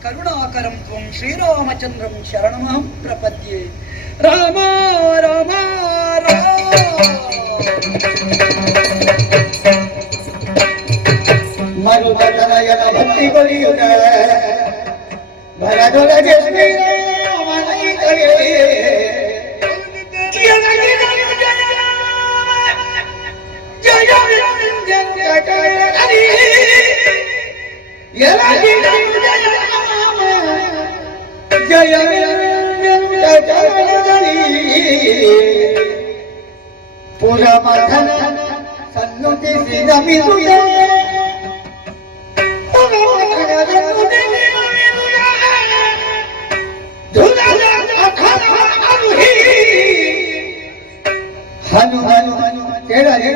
ಕರುಣಾಕರಂ ತ್ವಂ ಶ್ರೀರಾಮಚಂದ್ರಂ ಶರಣಮಹಂ ಪ್ರಪದ್ಯೆ. ರಾಮ ರಾಮ ಮರುತನಯನ ಭಕ್ತಿ ಕೊಲಿಯುಗ ಭರದೊಳಗೆ ಜಯ ಚರಣದಲ್ಲಿ ಪುರಮಥನ ಸನ್ನುತಿಸಿ ನಮಿಸುವೆ ಹನು ಹನು ಹನು ಕೆಳಗೆ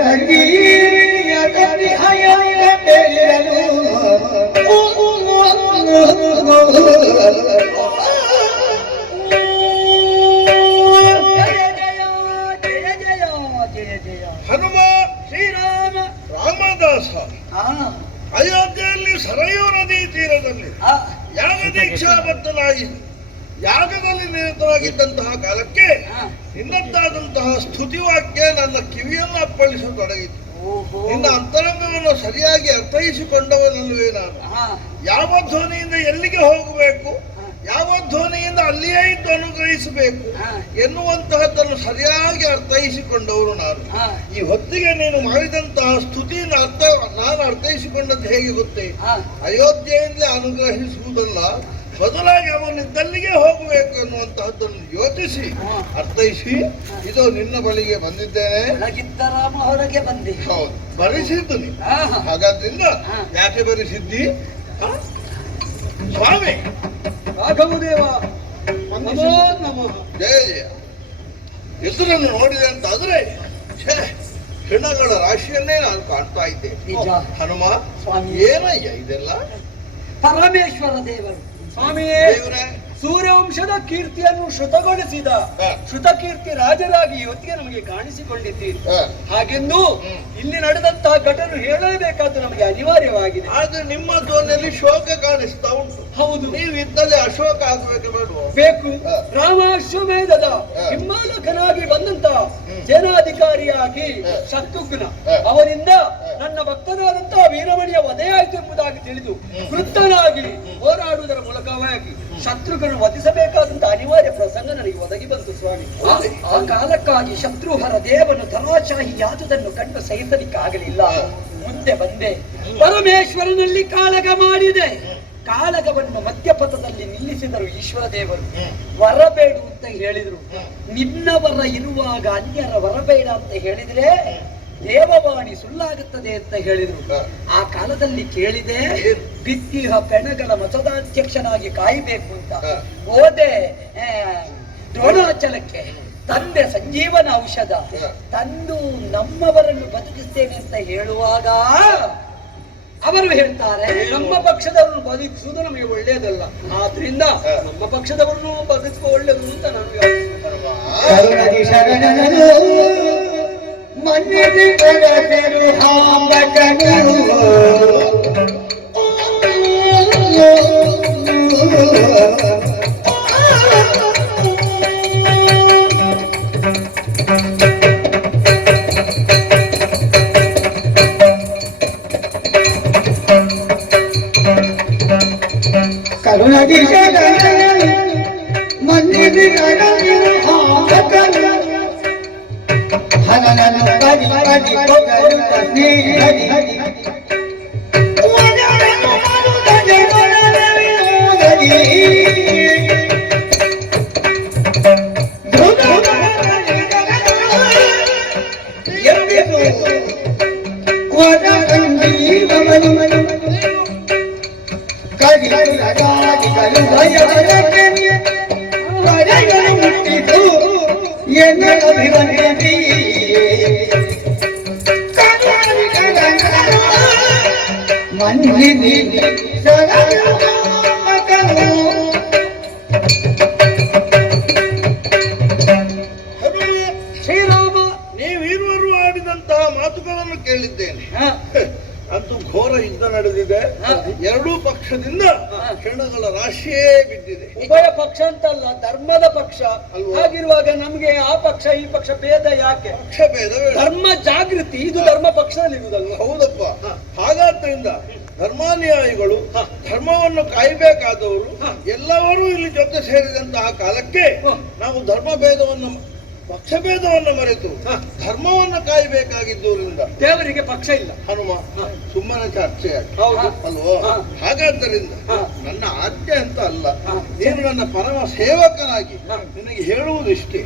ಹನುಮ ಶ್ರೀರಾಮ ರಾಮದಾಸ ಅಯೋಧ್ಯೆಯಲ್ಲಿ ಸರಯೂ ನದಿ ತೀರದಲ್ಲಿ ಯಾಗ ದೀಕ್ಷಾಬದ್ಧನಾಗಿ ಯಾಗದಲ್ಲಿ ನಿರತರಾಗಿದ್ದಂತಹ ಕಾಲಕ್ಕೆ ನಿನ್ನದ್ದಾದಂತಹ ಸ್ತುತಿವಾಕ್ಯ ನನ್ನ ಕಿವಿಯನ್ನು ಅಪ್ಪಳಿಸತೊಡಗಿತು. ನಿನ್ನ ಅಂತರಂಗವನ್ನು ಸರಿಯಾಗಿ ಅರ್ಥೈಸಿಕೊಂಡವನಲ್ಲವೇ ನಾನು? ಯಾವ ಧ್ವನಿಯಿಂದ ಎಲ್ಲಿಗೆ ಹೋಗಬೇಕು, ಯಾವ ಧ್ವನಿಯಿಂದ ಅಲ್ಲಿಯೇ ಇದ್ದು ಅನುಗ್ರಹಿಸಬೇಕು ಎನ್ನುವಂತಹದ್ದನ್ನು ಸರಿಯಾಗಿ ಅರ್ಥೈಸಿಕೊಂಡವರು ನಾನು. ಈ ಹೊತ್ತಿಗೆ ನೀನು ಮಾಡಿದಂತಹ ಸ್ತುತಿಯನ್ನು ನಾನು ಅರ್ಥೈಸಿಕೊಂಡದ್ದು ಹೇಗೆ ಗೊತ್ತೇ? ಅಯೋಧ್ಯೆಯಿಂದಲೇ ಅನುಗ್ರಹಿಸುವುದಲ್ಲ, ಬದಲಾಗಿ ಅವನಿದ್ದಲ್ಲಿಗೆ ಹೋಗಬೇಕು ಎನ್ನುವಂತಹದ್ದನ್ನು ಯೋಚಿಸಿ ಅರ್ಥೈಸಿ ಇದು ನಿನ್ನ ಬಳಿಗೆ ಬಂದಿದ್ದೇನೆ. ಹೊರಗೆ ಬಂದೆ. ಹೌದು, ಬರಿಸಿದ್ದು ನೀ. ಹಾಗಾದ್ರಿಂದ ಯಾಕೆ ಬರಿಸಿದ್ದಿ? ಸ್ವಾಮಿ ರಾಘವದೇವ ನಮೋ ನಮಃ. ಜಯ ಜಯ. ಹೆಸರನ್ನು ನೋಡಿದೆ ಅಂತಾದ್ರೆ ಹೆಣಗಳ ರಾಶಿಯನ್ನೇ ನಾನು ಕಾಣ್ತಾ ಇದ್ದೇನೆ. ಹನುಮ ಏನಯ್ಯ ಇದೆಲ್ಲ? ಪರಮೇಶ್ವರ ದೇವರು ಸ್ವಾಮಿಯೇ, ಸೂರ್ಯವಂಶದ ಕೀರ್ತಿಯನ್ನು ಶ್ರುತಗೊಳಿಸಿದ ಶ್ರುತಕೀರ್ತಿ ರಾಜರಾಗಿ ಇವತ್ತಿಗೆ ನಮಗೆ ಕಾಣಿಸಿಕೊಂಡಿದ್ದೀರಿ. ಹಾಗೆಂದು ಇಲ್ಲಿ ನಡೆದಂತಹ ಘಟನೆ ಹೇಳಲೇಬೇಕಾದ್ದು ನಮಗೆ ಅನಿವಾರ್ಯವಾಗಿದೆ. ಆದ್ರೆ ನಿಮ್ಮ ಧ್ವನಿಯಲ್ಲಿ ಶೋಕ ಕಾಣಿಸ್ತಾ ಉಂಟು. ಹೌದು, ನೀವು ಇದ್ದಲ್ಲಿ ಅಶೋಕ ಆಗಬೇಕು ಬೇಡ? ಬೇಕು. ರಾಮಾಶ್ವಮೇಧದ ಹಿಮ್ಮಾಲಕನಾಗಿ ಬಂದಂತಹ ಸೇನಾಧಿಕಾರಿಯಾಗಿ ಶತ್ರುಘ್ನ ಅವರಿಂದ ನನ್ನ ಭಕ್ತನಾದಂತಹ ವೀರಮಣಿಯ ವಧೆಯಾಯಿತು ಎಂಬುದಾಗಿ ತಿಳಿದು ವೃತ್ತನಾಗಿ ಹೋರಾಡುವುದರ ಮೂಲಕವಾಗಿ ಶತ್ರುಘ್ನ ವಧಿಸಬೇಕಾದಂತಹ ಅನಿವಾರ್ಯ ಪ್ರಸಂಗ ನನಗೆ ಒದಗಿ ಬಂತು ಸ್ವಾಮಿ. ಆ ಕಾಲಕ್ಕಾಗಿ ಶತ್ರುಹರ ದೇವನು ಧರಾಶಾಹಿ ಯಾದುದನ್ನು ಕಂಡು ಸಹಿಸಲಿಕ್ಕಾಗಲಿಲ್ಲ. ಮುಂದೆ ಬಂದೆ, ಪರಮೇಶ್ವರನಲ್ಲಿ ಕಾಳಗ ಮಾಡಿದೆ. ಕಾಳಗವನ್ನು ಮಧ್ಯಪಥದಲ್ಲಿ ನಿಲ್ಲಿಸಿದರು ಈಶ್ವರ ದೇವರು. ವರಬೇಡು ಅಂತ ಹೇಳಿದ್ರು. ನಿನ್ನ ವರ ಇರುವಾಗ ಅನ್ಯರ ವರಬೇಡ ಅಂತ ಹೇಳಿದ್ರೆ ದೇವವಾಣಿ ಸುಳ್ಳಾಗುತ್ತದೆ ಅಂತ ಹೇಳಿದ್ರು. ಆ ಕಾಲದಲ್ಲಿ ಕೇಳಿದೆ, ಬಿತ್ತಿಹ ಪೆಣಗಳ ಮತದಾಧ್ಯಕ್ಷನಾಗಿ ಕಾಯಬೇಕು ಅಂತ ಹೋದೆ ದ್ರೋಣಾಚಲಕ್ಕೆ. ತಂದೆ ಸಂಜೀವನ ಔಷಧ ತಂದು ನಮ್ಮವರನ್ನು ಬದುಕಿಸ್ತೇನೆ ಅಂತ ಹೇಳುವಾಗ ಅವರು ಹೇಳ್ತಾರೆ, ನಮ್ಮ ಪಕ್ಷದವರನ್ನು ಬದುಕಿಸುವುದು ನಮಗೆ ಒಳ್ಳೆಯದಲ್ಲ, ಆದ್ರಿಂದ ನಮ್ಮ ಪಕ್ಷದವರನ್ನು ಬದುಕುವ ಒಳ್ಳೆಯದು ಅಂತ ನಾನು ಶ್ರೀರಾಮ, ನೀವಿರುವರು ಆಡಿದಂತಹ ಮಾತುಗಳನ್ನು ಕೇಳಿದ್ದೇನೆ. ಅಂತೂ ಘೋರ ಯುದ್ಧ ನಡೆದಿದೆ. ಎರಡೂ ಪಕ್ಷದಿಂದ ಕ್ಷಣಗಳ ರಾಶಿಯೇ ಬಿದ್ದಿದೆ. ಉಭಯ ಪಕ್ಷ ಅಂತಲ್ಲ, ಧರ್ಮದ ಪಕ್ಷ. ಹಾಗಿರುವಾಗ ನಮ್ಗೆ ಆ ಪಕ್ಷ ಈ ಪಕ್ಷ ಭೇದ ಯಾಕೆ? ಪಕ್ಷ ಭೇದ ಧರ್ಮ ಜಾಗೃತಿ ಇದು ಧರ್ಮ ಪಕ್ಷದಲ್ಲಿ ಇರುವುದಲ್ಲ. ಹೌದಪ್ಪ. ಹಾಗಾದ್ರಿಂದ ಧರ್ಮಾನುಯಾಯಿಗಳು, ಧರ್ಮವನ್ನು ಕಾಯಬೇಕಾದವರು ಎಲ್ಲರೂ ಇಲ್ಲಿ ಜೊತೆ ಸೇರಿದಂತಹ ಕಾಲಕ್ಕೆ ನಾವು ಧರ್ಮ ಭೇದವನ್ನು ಪಕ್ಷಭೇದವನ್ನು ಮರೆತು ಧರ್ಮವನ್ನು ಕಾಯಬೇಕಾಗಿದ್ದರಿಂದ ದೇವರಿಗೆ ಪಕ್ಷ ಇಲ್ಲ. ಹನುಮ ಸುಮ್ಮನೆ ಚರ್ಚೆ ಹೌದು. ಅಲ್ವೋ? ಹಾಗಾದ್ದರಿಂದ ನನ್ನ ಆಜ್ಞೆ ಅಂತ ಅಲ್ಲ, ನೀನು ನನ್ನ ಪರಮ ಸೇವಕನಾಗಿ ನಿನಗೆ ಹೇಳುವುದಿಷ್ಟೇ.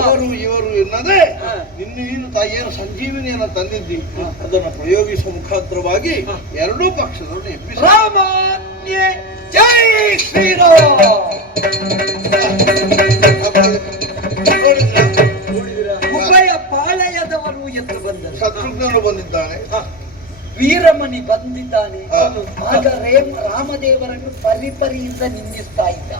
ಅವರು ಇವರು ಎನ್ನದೆ ನೀನು ತಾಯಿಯನ್ನು ಸಂಜೀವಿನಿಯನ್ನು ತಂದಿದ್ದಿ, ಅದನ್ನು ಪ್ರಯೋಗಿಸುವ ಮುಖಾಂತರವಾಗಿ ಎರಡೂ ಪಕ್ಷದವರು ಎಬ್ಬಿಸ. ರಾಮಾಜ್ಞೆ ಜೈ ಶ್ರೀರಾಮ್. ಉಭಯ ಪಾಳಯದವರು ಎದ್ದು ಬಂದರು. ಶತ್ರುಘ್ನನು ಬಂದಿದ್ದಾನೆ, ವೀರಮಣಿ ಬಂದಿದ್ದಾನೆ. ಆಗ ರಾಮದೇವರನ್ನು ಪರಿಪರಿಯಿಂದ ನಿಂದಿಸ್ತಾ ಇದ್ದ.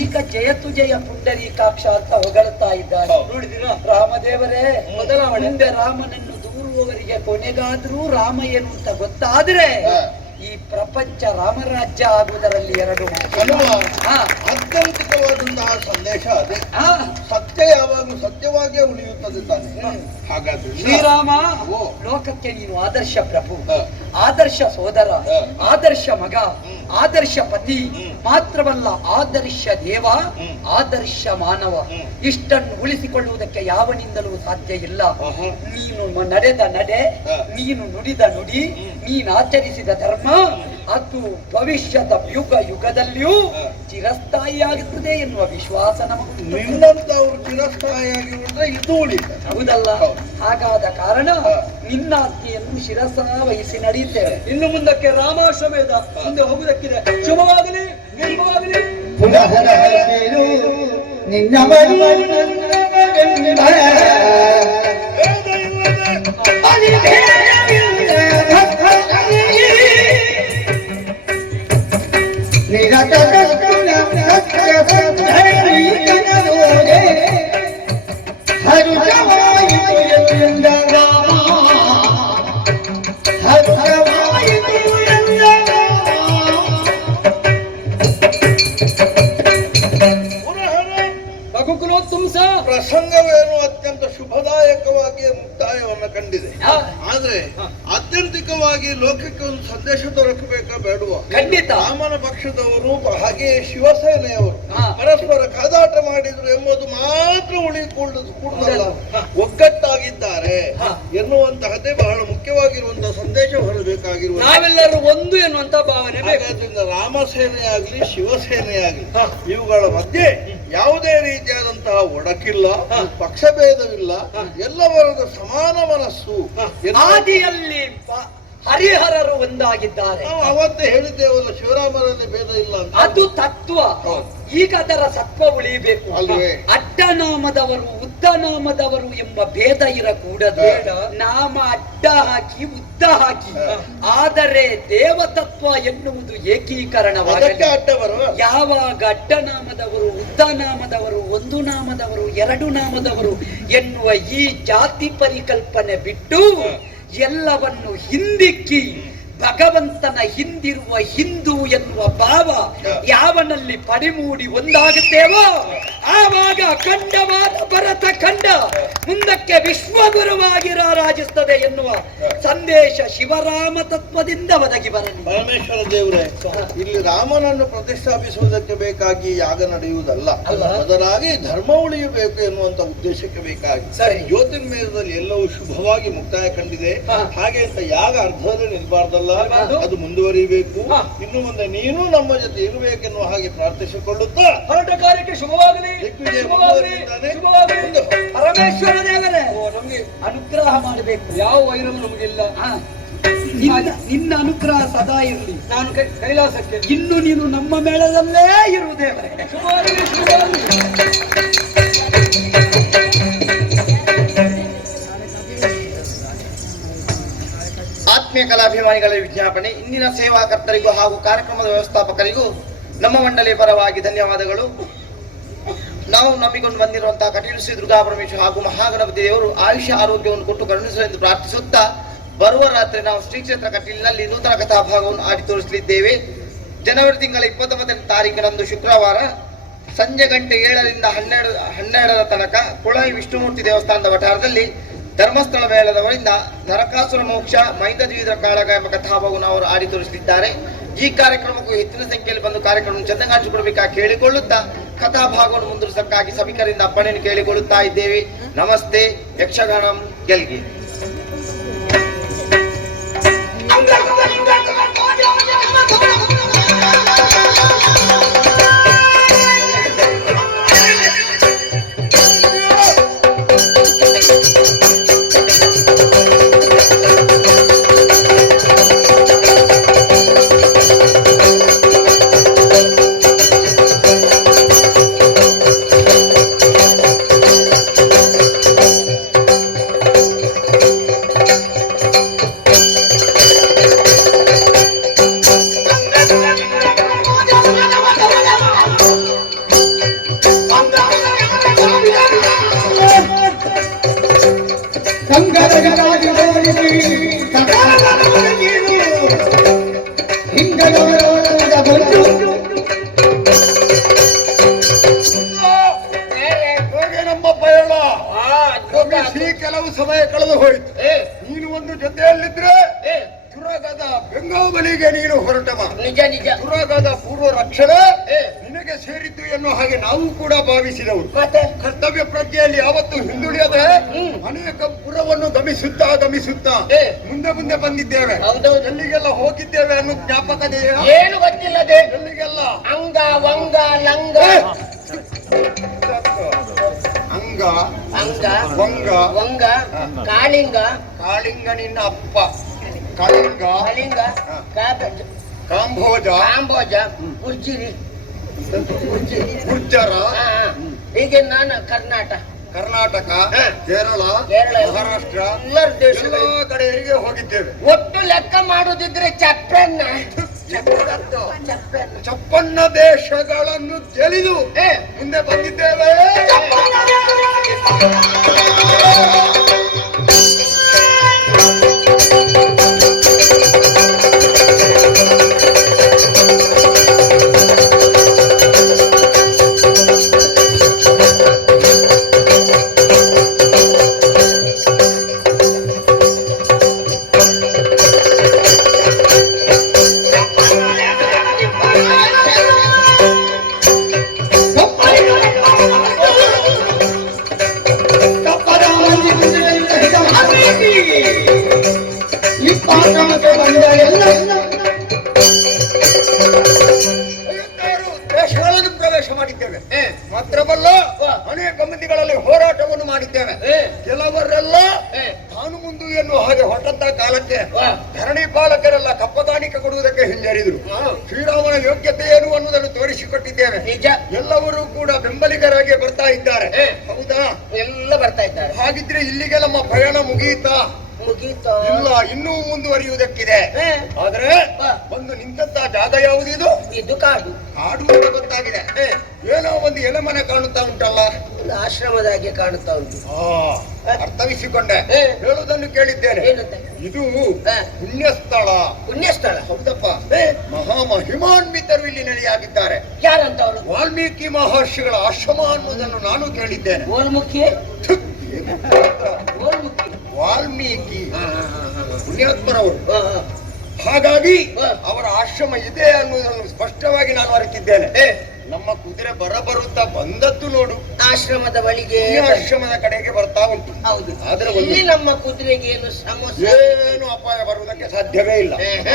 ಈಗ ಜಯತು ಜಯ ಪುಂಡರೀಕಾಕ್ಷ ಅಂತ ಹೊಗಳ್ತಾ ಇದ್ದಾನೆ. ನೋಡಿದಿರಾ? ರಾಮದೇವರೇ ಮುಂದೆ ರಾಮನನ್ನು ದೂರುವವರಿಗೆ ಕೊನೆಗಾದ್ರೂ ರಾಮ ಏನು ಅಂತ ಗೊತ್ತಾದ್ರೆ ಈ ಪ್ರಪಂಚ ರಾಮರಾಜ್ಯ ಆಗುವುದರಲ್ಲಿ ಎರಡು. ಆತ್ಯಂತಿಕವಾದಂತಹ ಸಂದೇಶ ಅದೇ. ಸತ್ಯ ಯಾವಾಗಲೂ ಸತ್ಯವಾಗಿಯೇ ಉಳಿಯುತ್ತದೆ ತಾನೆ. ಹಾಗಾದ್ರೆ ಶ್ರೀರಾಮ ಲೋಕಕ್ಕೆ ನೀನು ಆದರ್ಶ ಪ್ರಭು, ಆದರ್ಶ ಸೋದರ, ಆದರ್ಶ ಮಗ, ಆದರ್ಶ ಪತಿ, ಮಾತ್ರವಲ್ಲ ಆದರ್ಶ ದೇವ, ಆದರ್ಶ ಮಾನವ. ಇಷ್ಟನ್ನು ಉಳಿಸಿಕೊಳ್ಳುವುದಕ್ಕೆ ಯಾವನಿಂದಲೂ ಸಾಧ್ಯ ಇಲ್ಲ. ನೀನು ನಡೆದ ನಡೆ, ನೀನು ನುಡಿದ ನುಡಿ, ನೀನು ಆಚರಿಸಿದ ಧರ್ಮ ಅದು ಭವಿಷ್ಯದ ಯುಗ ಯುಗದಲ್ಲಿಯೂ ಚಿರಸ್ಥಾಯಿಯಾಗುತ್ತದೆ ಎನ್ನುವ ವಿಶ್ವಾಸ ನಮಗೆ. ನಿನ್ನಂತವರು ಚಿರಸ್ಥಾಯಿಯಾಗಿರುವುದ್ರೆ ಇದು ಉಳಿದ ಹೌದಲ್ಲ? ಹಾಗಾದ ಕಾರಣ ನಿನ್ನ ಆಜ್ಞೆಯನ್ನು ಶಿರಸ ವಹಿಸಿ ನಡೆಯುತ್ತೇವೆ. ಇನ್ನು ಮುಂದಕ್ಕೆ ರಾಮಾಶ್ವಮೇಧ ಮುಂದೆ ಹೋಗುವುದಕ್ಕಿದೆ. ಶುಭವಾಗಲಿ, ನಿರ್ಮವಾಗಲಿ. ಪುನಃ ನಿನ್ನ ಪ್ರಸಂಗವೇನು ಅತ್ಯಂತ ಶುಭದಾಯಕವಾಗಿ ಮುಕ್ತಾಯವನ್ನು ಕಂಡಿದೆ. ಆದ್ರೆ ಆತ್ಯಂತಿಕವಾಗಿ ಲೋಕಕ್ಕೆ ಒಂದು ಸಂದೇಶ ದೊರಕಬೇಕಾ ಬೇಡುವ? ಖಂಡಿತ. ರಾಮನ ಪಕ್ಷದವರು ಹಾಗೆ ಶಿವಸೇನೆಯವರು ಪರಸ್ಪರ ಕಾದಾಟ ಮಾಡಿದ್ರು ಎಂಬುದು ಮಾತ್ರ ಕೂಡಲ್ಲ, ಒಗ್ಗಟ್ಟಾಗಿದ್ದಾರೆ ಎನ್ನುವಂತಹದ್ದೇ ಬಹಳ ಮುಖ್ಯವಾಗಿರುವಂತಹ ಸಂದೇಶ ಹೊರಬೇಕಾಗಿರುವ. ನಾವೆಲ್ಲರೂ ಒಂದು ಎನ್ನುವಂತ ಭಾವನೆ. ಹಾಗಾದ್ರಿಂದ ರಾಮಸೇನೆಯಾಗ್ಲಿ ಶಿವಸೇನೆಯಾಗ್ಲಿ ಇವುಗಳ ಮಧ್ಯೆ ಯಾವುದೇ ರೀತಿಯಾದಂತಹ ಒಡಕಿಲ್ಲ, ಪಕ್ಷಭೇದವಿಲ್ಲ, ಎಲ್ಲವರದು ಸಮಾನ ಮನಸ್ಸು. ಆದಿಯಲ್ಲಿ ಹರಿಹರರು ಒಂದಾಗಿದ್ದಾರೆ. ನಾವು ಅವತ್ತೇ ಹೇಳಿದ್ದೇವಲ್ಲ, ಶಿವರಾಮರಲ್ಲಿ ಭೇದ ಇಲ್ಲ ಅಂತ. ಅದು ತತ್ವ. ಈಗ ಅದರ ಸತ್ವ ಉಳಿಯಬೇಕು. ಅಡ್ಡನಾಮದವರು ಉದ್ದನಾಮದವರು ಎಂಬ ಭೇದ ಇರಕೂಡದು. ನಾಮ ಅಡ್ಡ ಹಾಕಿ ಉದ್ದ ಹಾಕಿ, ಆದರೆ ದೇವತತ್ವ ಎನ್ನುವುದು ಏಕೀಕರಣವಾಗಲಿ. ಯಾವಾಗ ಅಡ್ಡನಾಮದವರು ಉದ್ದನಾಮದವರು ಒಂದು ನಾಮದವರು ಎರಡು ನಾಮದವರು ಎನ್ನುವ ಈ ಜಾತಿ ಪರಿಕಲ್ಪನೆ ಬಿಟ್ಟು ಎಲ್ಲವನ್ನು ಹಿಂದಿಕ್ಕಿ ಭಗವಂತನ ಹಿಂದಿರುವ ಹಿಂದೂ ಎನ್ನುವ ಭಾವ ಯಾವನಲ್ಲಿ ಪಡಿಮೂಡಿ ಒಂದಾಗುತ್ತೇವೋ ಆವಾಗ ಖಂಡವಾದ ಭರತ ಖಂಡ ಮುಂದಕ್ಕೆ ವಿಶ್ವಗುರುವಾಗಿ ರಾರಾಜಿಸುತ್ತದೆ ಎನ್ನುವ ಸಂದೇಶ ಶಿವರಾಮ ತತ್ವದಿಂದ ಒದಗಿ ಬರಲಿ. ಪರಮೇಶ್ವರ ದೇವರೇ, ಇಲ್ಲಿ ರಾಮನನ್ನು ಪ್ರತಿಷ್ಠಾಪಿಸುವುದಕ್ಕೆ ಬೇಕಾಗಿ ಯಾಗ ನಡೆಯುವುದಲ್ಲ, ಅದರಾಗಿ ಧರ್ಮ ಉಳಿಯಬೇಕು ಎನ್ನುವಂತ ಉದ್ದೇಶಕ್ಕೆ ಬೇಕಾಗಿ ಜ್ಯೋತಿರ್ಮೇಧದಲ್ಲಿ ಎಲ್ಲವೂ ಶುಭವಾಗಿ ಮುಕ್ತಾಯ ಕಂಡಿದೆ. ಹಾಗೆ ಅಂತ ಯಾಗ ಅರ್ಧದಲ್ಲಿ ನಿಲ್ಬಾರ್ದಲ್ಲ, ಅದು ಮುಂದುವರಿಬೇಕು. ಇನ್ನು ಮುಂದೆ ನೀನು ನಮ್ಮ ಜೊತೆ ಇರಬೇಕೆನ್ನುವ ಹಾಗೆ ಪ್ರಾರ್ಥಿಸಿಕೊಳ್ಳುತ್ತಾ ಹೊರಟ ಕಾರ್ಯಕ್ಕೆ ಶುಭವಾಗಲಿ. ಪರಮೇಶ್ವರ ದೇವರೇ, ನಮಗೆ ಅನುಗ್ರಹ ಮಾಡಬೇಕು. ಯಾವ ವೈರವು ನಮಗಿಲ್ಲ. ನಿನ್ನ ಅನುಗ್ರಹ ಸದಾ ಇರಲಿ. ನಾನು ಕೈಲಾಸಕ್ಕೆ ಇನ್ನು ನೀನು ನಮ್ಮ ಮೇಳದಲ್ಲೇ ಇರು ದೇವರೇ. ಶುಭವಾಗಲಿ, ಶುಭವಾಗಲಿ. ಆತ್ಮೀಯ ಕಲಾಭಿಮಾನಿಗಳ ವಿಜ್ಞಾಪನೆ. ಇಂದಿನ ಸೇವಾಕರ್ತರಿಗೂ ಹಾಗೂ ಕಾರ್ಯಕ್ರಮದ ವ್ಯವಸ್ಥಾಪಕರಿಗೂ ನಮ್ಮ ಮಂಡಳಿಯ ಪರವಾಗಿ ಧನ್ಯವಾದಗಳು. ನಾವು ನಂಬಿಕೊಂಡು ಬಂದಿರುವಂತಹ ಕಟೀಲು ಶ್ರೀ ದುರ್ಗಾ ಪರಮೇಶ್ವರ ಹಾಗೂ ಮಹಾಗಣಪತಿ ದೇವರು ಆಯುಷ್ಯ ಆರೋಗ್ಯವನ್ನು ಕೊಟ್ಟು ಕರುಣಿಸಲೆಂದು ಪ್ರಾರ್ಥಿಸುತ್ತಾ ಬರುವ ರಾತ್ರಿ ನಾವು ಶ್ರೀ ಕ್ಷೇತ್ರ ಕಟೀಲಿನಲ್ಲಿ ನೂತನ ಕಥಾಭಾಗವನ್ನು ಆಡಿ ತೋರಿಸಲಿದ್ದೇವೆ. ಜನವರಿ ತಿಂಗಳ 29ನೇ ತಾರೀಕಿನಂದು ಶುಕ್ರವಾರ ಸಂಜೆ ಗಂಟೆ 7ರಿಂದ 12ರ ತನಕ ಕುಳಾಯಿ ವಿಷ್ಣುಮೂರ್ತಿ ದೇವಸ್ಥಾನದ ವಠಾರದಲ್ಲಿ ಧರ್ಮಸ್ಥಳ ಮೇಳದವರಿಂದ ನರಕಾಸುರ ಮೋಕ್ಷ ಮೈಂದ ದ್ವೀದ್ರ ಕಾಳಗ ಎಂಬ ಕಥಾಭಾಗವನ್ನು ಅವರು ಆಡಿ ತೋರಿಸಲಿದ್ದಾರೆ. ಈ ಕಾರ್ಯಕ್ರಮಕ್ಕೂ ಹೆಚ್ಚಿನ ಸಂಖ್ಯೆಯಲ್ಲಿ ಬಂದು ಕಾರ್ಯಕ್ರಮ ಚೆಂದಗಾಣಿಸಿಕೊಡ್ಬೇಕಾಗಿ ಕೇಳಿಕೊಳ್ಳುತ್ತಾ ಕಥಾ ಭಾಗವನ್ನು ಮುಂದುವರಿಸಕ್ಕಾಗಿ ಸಭಿಕರಿಂದ ಅಪ್ಪಣೆಯನ್ನು ಕೇಳಿಕೊಳ್ಳುತ್ತಾ ಇದ್ದೇವೆ. ನಮಸ್ತೆ. ಯಕ್ಷಗಾನಂ ಗೆಲ್ಗಿ. ಕೆಲವು ಸಮಯ ಕಳೆದು ಹೋಯ್ತು. ನೀನು ಒಂದು ಜೊತೆಯಲ್ಲಿದ್ರೆ ತುರಗದ ಬೆಂಗಾವಲಿಗೆ ನೀನು ಹೊರಟ ನಿಜ ನಿಜ. ತುರಗದ ಪೂರ್ವ ರಕ್ಷಣೆ ನಿನಗೆ ಸೇರಿದ್ದು ಎನ್ನುವ ಹಾಗೆ ನಾವು ಕೂಡ ಭಾವಿಸಿದವರು. ಕರ್ತವ್ಯ ಪ್ರಜ್ಞೆಯಲ್ಲಿ ಯಾವತ್ತು ಹಿಂದುಳಿಯದೆ ಅನೇಕ ಪುರವನ್ನು ಗಮಿಸುತ್ತಾ ಮುಂದೆ ಮುಂದೆ ಬಂದಿದ್ದೇವೆ. ಎಲ್ಲಿಗೆಲ್ಲ ಹೋಗಿದ್ದೇವೆ ಅನ್ನೋ ಜ್ಞಾಪಕದೆಯಾ? ಏನು ಗೊತ್ತಿಲ್ಲದೆ ಎಲ್ಲಿಗೆಲ್ಲ ಅಂಗ ವಂಗ ಲಂಗ ಅಂಗ ಅಂಗ ವಂಗ ವಂಗ ಕಾಳಿಂಗ ಕಾಳಿಂಗ ನಿನ್ನ ಅಪ್ಪ ಕಳಿಂಗ ಕಳಿಂಗ ಕಾಂಬೋಜ ಕಾಂಬೋಜ ಉರ್ಜಿರಿ ಗುರ್ಜರ ಹೀಗೆ ನಾನು ಕರ್ನಾಟಕ ಕೇರಳ ಕೇರಳ, ಮಹಾರಾಷ್ಟ್ರ ಎಲ್ಲ ಎಲ್ಲ ಕಡೆಯವರಿಗೆ ಹೋಗಿದ್ದೇವೆ. ಒಟ್ಟು ಲೆಕ್ಕ ಮಾಡುದಿದ್ರೆ ಚಪ್ಪನ್ನ ಚಪ್ಪನ್ನ ದೇಶಗಳನ್ನು ಗೆಲಿದು ಮುಂದೆ ಬಂದಿದ್ದೇವೆ. ದೇಶಗಳನ್ನು ಪ್ರವೇಶ ಮಾಡಿದ್ದೇವೆ. ಮಾತ್ರವಲ್ಲ ಅನೇಕ ಮಂದಿಗಳಲ್ಲಿ ಹೋರಾಟವನ್ನು ಮಾಡಿದ್ದೇವೆ. ಕೆಲವರೆಲ್ಲ ತಾನು ಮುಂದು ಎನ್ನುವ ಹಾಗೆ ಹೊರಟಂತ ಕಾಲಕ್ಕೆ ಧರಣಿ ಪಾಲಕರೆಲ್ಲ ಕಪ್ಪಗಾಣಿಕೆ ಕೊಡುವುದಕ್ಕೆ ಹಿಂಜರಿದರು. ಶ್ರೀರಾಮನ ಯೋಗ್ಯತೆ ಏನು ಅನ್ನುವುದನ್ನು ತೋರಿಸಿಕೊಟ್ಟಿದ್ದೇವೆ. ನಿಜ. ಎಲ್ಲರೂ ಕೂಡ ಬೆಂಬಲಿಗರಾಗಿ ಬರ್ತಾ ಇದ್ದಾರೆ. ಹೌದಾ? ಎಲ್ಲ ಬರ್ತಾ ಇದ್ದಾರೆ. ಹಾಗಿದ್ರೆ ಇಲ್ಲಿಗೆ ನಮ್ಮ ಪ್ರಯಾಣ ಮುಗಿಯಿತಾ? ಇಲ್ಲ, ಇನ್ನೂ ಮುಂದುವರಿಯುವುದಕ್ಕಿದೆ. ಆದ್ರೆ ಒಂದು ನಿಂತ ಜಾಗ ಯಾವುದಿದು? ಇದು ಕಾಡು. ಕಾಡು ಅಂತ ಗೊತ್ತಾಗಿದೆ. ಏನೋ ಒಂದು ಎಲೆಮನೆ ಕಾಣುತ್ತಾ ಉಂಟಲ್ಲ? ಆಶ್ರಮದ ಹಾಗೆ ಕಾಣುತ್ತಾ ಉಂಟು. ಅರ್ಥವಿಸಿಕೊಂಡೆ. ಹೇಳುವುದನ್ನು ಕೇಳಿದ್ದೇನೆ. ಇದು ಪುಣ್ಯಸ್ಥಳ. ಪುಣ್ಯಸ್ಥಳ? ಹೌದಪ್ಪ. ಮಹಾಮಹಿಮಾನ್ವಿತರು ಇಲ್ಲಿ ನೆಲೆಯಾಗಿದ್ದಾರೆ. ಯಾರಂತ ಅವರು? ವಾಲ್ಮೀಕಿ ಮಹರ್ಷಿಗಳ ಆಶ್ರಮ ಅನ್ನುವುದನ್ನು ನಾನು ಕೇಳಿದ್ದೇನೆ. ಓಲ್ಮುಖಿ ವಾಲ್ಮೀಕಿ ಪುಣ್ಯಾತ್ಮರವರು. ಹಾಗಾಗಿ ಅವರ ಆಶ್ರಮ ಇದೆ ಅನ್ನುವುದನ್ನು ಸ್ಪಷ್ಟವಾಗಿ ನಾನು ಅರಿತಿದ್ದೇನೆ. ನಮ್ಮ ಕುದುರೆ ಬರುತ್ತಾ ಬಂದದ್ದು ನೋಡು. ಆಶ್ರಮದ ಬಳಿಗೆ, ಆಶ್ರಮದ ಕಡೆಗೆ ಬರ್ತಾ ಉಂಟು. ಹೌದು. ಆದ್ರೆ ಇಲ್ಲಿ ನಮ್ಮ ಕುದುರೆಗೆ ಏನು ಸಮಸ್ಯೆ? ಏನು ಅಪಾಯ ಬರುವುದಕ್ಕೆ ಸಾಧ್ಯವೇ ಇಲ್ಲ.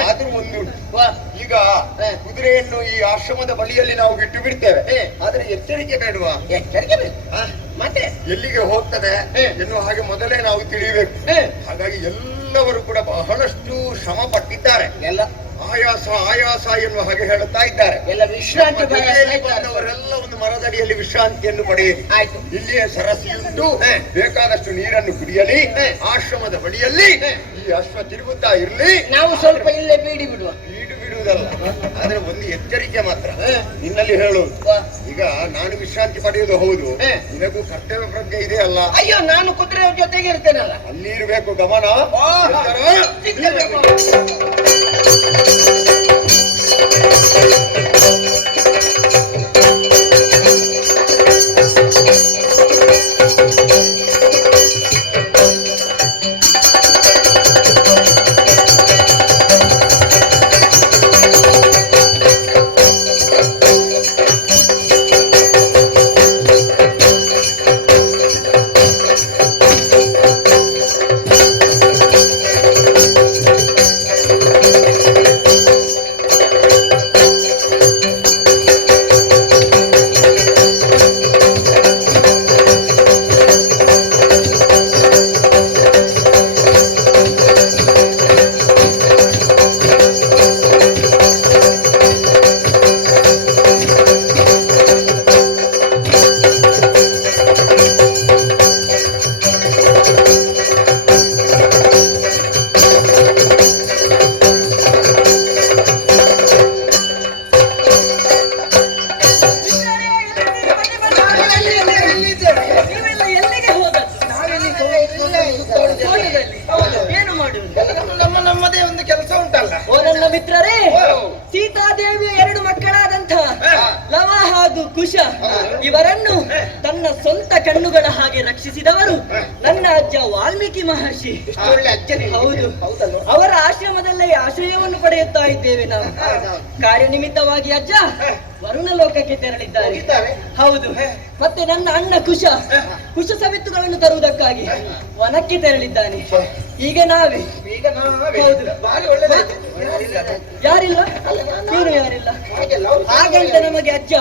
ಆದ್ರೂ ಒಂದುಂಟು. ಈಗ ಕುದುರೆಯನ್ನು ಈ ಆಶ್ರಮದ ಬಳಿಯಲ್ಲಿ ನಾವು ಬಿಟ್ಟು ಬಿಡ್ತೇವೆ. ಆದ್ರೆ ಎಚ್ಚರಿಕೆ ಬೇಡವಾ? ಎಚ್ಚರಿಕೆ ಬೇಕು. ಮತ್ತೆ ಎಲ್ಲಿಗೆ ಹೋಗ್ತದೆ ಎನ್ನುವ ಹಾಗೆ ಮೊದಲೇ ನಾವು ತಿಳಿಯಬೇಕು. ಹಾಗಾಗಿ ಎಲ್ಲವರು ಕೂಡ ಬಹಳಷ್ಟು ಶ್ರಮ ಪಟ್ಟಿದ್ದಾರೆ. ಎಲ್ಲ ಆಯಾಸ ಎನ್ನುವ ಹಾಗೆ ಹೇಳುತ್ತಾ ಇದ್ದಾರೆ. ಎಲ್ಲ ವಿಶ್ರಾಂತಿ ಬಂದವರೆಲ್ಲ ಒಂದು ಮರದಡಿಯಲ್ಲಿ ವಿಶ್ರಾಂತಿಯನ್ನು ಪಡೆಯಲಿ. ಆಯ್ತು. ಇಲ್ಲಿಯೇ ಸರಸ್ಸು ಉಂಟು, ಬೇಕಾದಷ್ಟು ನೀರನ್ನು ಕುಡಿಯಲಿ. ಆಶ್ರಮದ ಬಳಿಯಲ್ಲಿ ಈ ಅಶ್ವ ತಿರುಗುತ್ತಾ ಇರಲಿ. ನಾವು ಸ್ವಲ್ಪ ಇಲ್ಲೇ ಬೀಡು ಬಿಡುವುದಲ್ಲ. ಆದ್ರೆ ಒಂದು ಎಚ್ಚರಿಕೆ ಮಾತ್ರ ನಿನ್ನಲ್ಲಿ ಹೇಳೋದು. ಈಗ ನಾನು ವಿಶ್ರಾಂತಿ ಪಡೆಯುವುದು ಹೌದು, ನಿನಗೂ ಕರ್ತವ್ಯ ಪ್ರಜ್ಞೆ ಇದೆ ಅಲ್ಲ? ಅಯ್ಯೋ, ನಾನು ಕುದುರೆ ಜೊತೆಗೆ ಇರ್ತೇನಲ್ಲ. ಅಲ್ಲಿ ಇರಬೇಕು ಗಮನ. ಮಿತ್ರರೇ, ಸೀತಾದೇವಿಯ 2 ಮಕ್ಕಳಾದಂಥ ಲವ ಹಾಗೂ ಕುಶ ಇವರನ್ನು ತನ್ನ ಸ್ವಂತ ಕಣ್ಣುಗಳ ಹಾಗೆ ರಕ್ಷಿಸಿದವರು ನನ್ನ ಅಜ್ಜ ವಾಲ್ಮೀಕಿ ಮಹರ್ಷಿ. ಒಳ್ಳೆ ಅಜ್ಜನೇ. ಹೌದು, ಅವರ ಆಶ್ರಮದಲ್ಲೇ ಆಶ್ರಯವನ್ನು ಪಡೆಯುತ್ತಾ ಇದ್ದೇವೆ ನಾವು. ಕಾರ್ಯನಿಮಿತ್ತವಾಗಿ ಅಜ್ಜ ವರುಣ ಲೋಕಕ್ಕೆ ತೆರಳಿದ್ದಾರೆ. ಹೌದು, ಮತ್ತೆ ನನ್ನ ಅಣ್ಣ ಕುಶ ಸವಿತ್ತುಗಳನ್ನು ತರುವುದಕ್ಕಾಗಿ ವನಕ್ಕೆ ತೆರಳಿದ್ದಾನೆ. ಈಗ ನಾವೇ ಹೌದು. ಯಾರಿಲ್ಲ, ನೀನು ಯಾರಿಲ್ಲ. ಹಾಗಂತ ನಮಗೆ ಅಜ್ಜ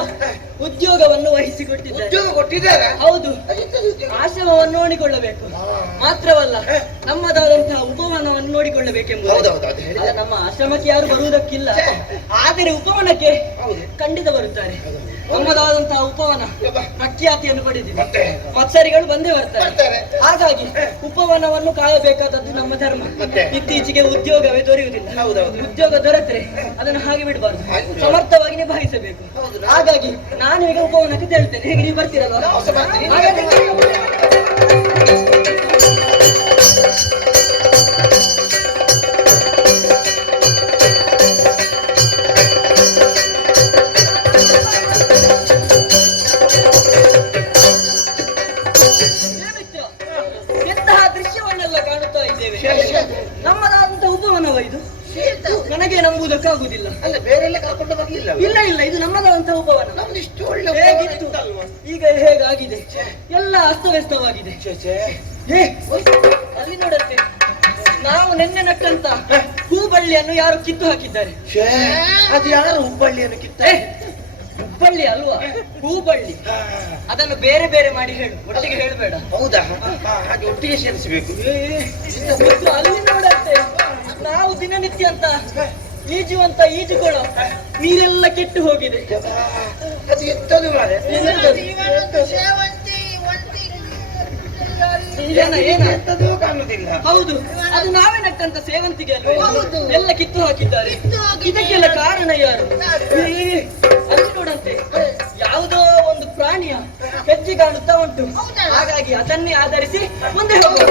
ಉದ್ಯೋಗವನ್ನು ವಹಿಸಿಕೊಟ್ಟಿದ್ದಾರೆ. ಹೌದು, ಆಶ್ರಮವನ್ನು ನೋಡಿಕೊಳ್ಳಬೇಕು ಮಾತ್ರವಲ್ಲ, ನಮ್ಮದಾದಂತಹ ಉಪವನವನ್ನು ನೋಡಿಕೊಳ್ಳಬೇಕೆಂಬುದು. ನಮ್ಮ ಆಶ್ರಮಕ್ಕೆ ಯಾರು ಬರುವುದಕ್ಕಿಲ್ಲ, ಆದರೆ ಉಪವನಕ್ಕೆ ಖಂಡಿತ ಬರುತ್ತಾರೆ. ನಮ್ಮದಾದಂತಹ ಉಪವನ ಪ್ರಖ್ಯಾತಿಯನ್ನು ಪಡೆದಿದೆ, ಮತ್ಸರಿಗಳು ಬಂದೇ ಬರ್ತಾರೆ. ಹಾಗಾಗಿ ಉಪವನವನ್ನು ಕಾಯಬೇಕಾದದ್ದು ನಮ್ಮ ಧರ್ಮ. ಇತ್ತೀಚೆಗೆ ಉದ್ಯೋಗವೇ ದೊರೆಯುವುದಿಲ್ಲ. ಉದ್ಯೋಗ ದೊರೆತರೆ ಅದನ್ನು ಹಾಗೆ ಬಿಡಬಾರ್ದು, ಸಮರ್ಥವಾಗಿ ನಿಭಾಯಿಸಬೇಕು. ಹಾಗಾಗಿ ನಾನು ಈಗ ಉಪವನಕ್ಕೆ ತೆರಳ್ತೇನೆ. ಹೇಗೆ ನೀವು ಬರ್ತೀರಲ್ವಾ? ಎಂತಹ ದೃಶ್ಯವನ್ನೆಲ್ಲ ಕಾಣುತ್ತಾ ಇದ್ದೇವೆ. ನಮ್ಮದಾದಂತ ಉಪವನವ ಇದು? ನನಗೆ ನಂಬುವುದಕ್ಕಾಗುವುದಿಲ್ಲ. ಅಲ್ಲ, ಬೇರೆಲ್ಲ ಕರ್ಕೊಂಡು ಬರ್ಲಿಲ್ಲ. ಇಲ್ಲ ಇಲ್ಲ, ಇದು ನಮ್ಮದಾದಂತ ಉಪವನ. ನಮ್ದು ಇಷ್ಟು ಒಳ್ಳೆ ಹೇಗಿತ್ತು ಈಗ ಹೇಗಾಗಿದೆ, ಎಲ್ಲ ಅಸ್ತವ್ಯಸ್ತವಾಗಿದೆ. ಅಲ್ಲಿ ನೋಡುತ್ತೆ, ನಾವು ನಿನ್ನೆ ನಟ್ಟಂತ ಹೂಬಳ್ಳಿಯನ್ನು ಯಾರು ಕಿತ್ತು ಹಾಕಿದ್ದಾರೆ. ಅದು ಯಾರು ಹುಬ್ಬಳ್ಳಿಯನ್ನು ಕಿತ್ತ? ಹುಬ್ಬಳ್ಳಿ ಅಲ್ವಾ, ಹೂಬಳ್ಳಿ. ಅದನ್ನು ಬೇರೆ ಬೇರೆ ಮಾಡಿ ಹೇಳು, ಒಟ್ಟಿಗೆ ಹೇಳಬೇಡ. ಹೌದಾ? ಹಾಗೆ ಒಟ್ಟಿಗೆ ಸೇರಿಸಬೇಕು. ಅಲ್ಲಿ ನೋಡತ್ತೆ, ನಾವು ದಿನನಿತ್ಯ ಅಂತ ಈಜುವಂತ ಈಜುಗಳು ನೀರೆಲ್ಲ ಕೆಟ್ಟು ಹೋಗಿದೆ. ಅದು ಎತ್ತದು ಮಾರೆ. ಎಂತದೂ ಕಾಣುವುದಿಲ್ಲ. ಹೌದು, ಅದು ನಾವೇ ನಟ್ಟಂತ ಸೇವಂತಿಗೆ ಅಲ್ವಾ, ಎಲ್ಲ ಕಿತ್ತು ಹಾಕಿದ್ದಾರೆ. ಇದಕ್ಕೆಲ್ಲ ಕಾರಣ ಯಾರು? ಅಲ್ಲಿ ನೋಡಂತೆ ಯಾವುದೋ ಒಂದು ಪ್ರಾಣಿಯ ಹೆಜ್ಜೆ ಕಾಣುತ್ತಾ ಉಂಟು. ಹಾಗಾಗಿ ಅದನ್ನೇ ಆಧರಿಸಿ ಮುಂದೆ ಹೋಗುವ.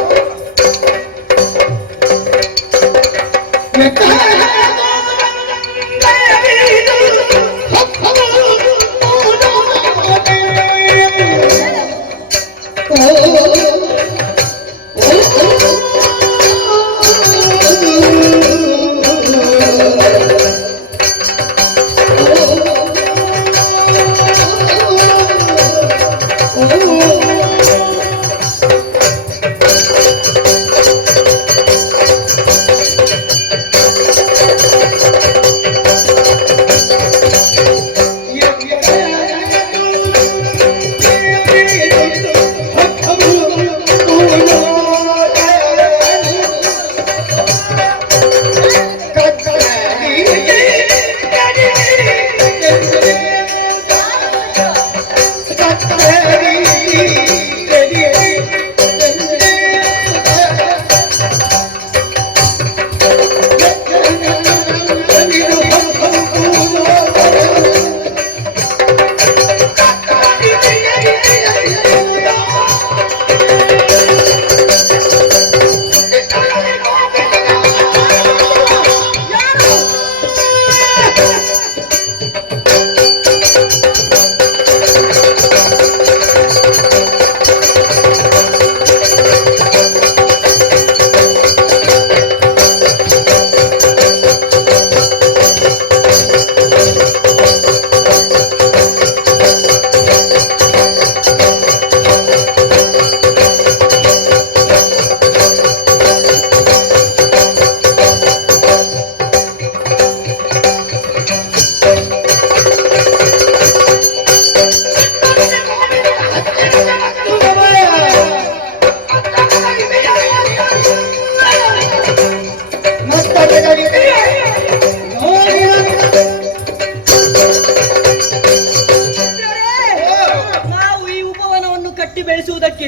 ಬೆಳೆಸುವುದಕ್ಕೆ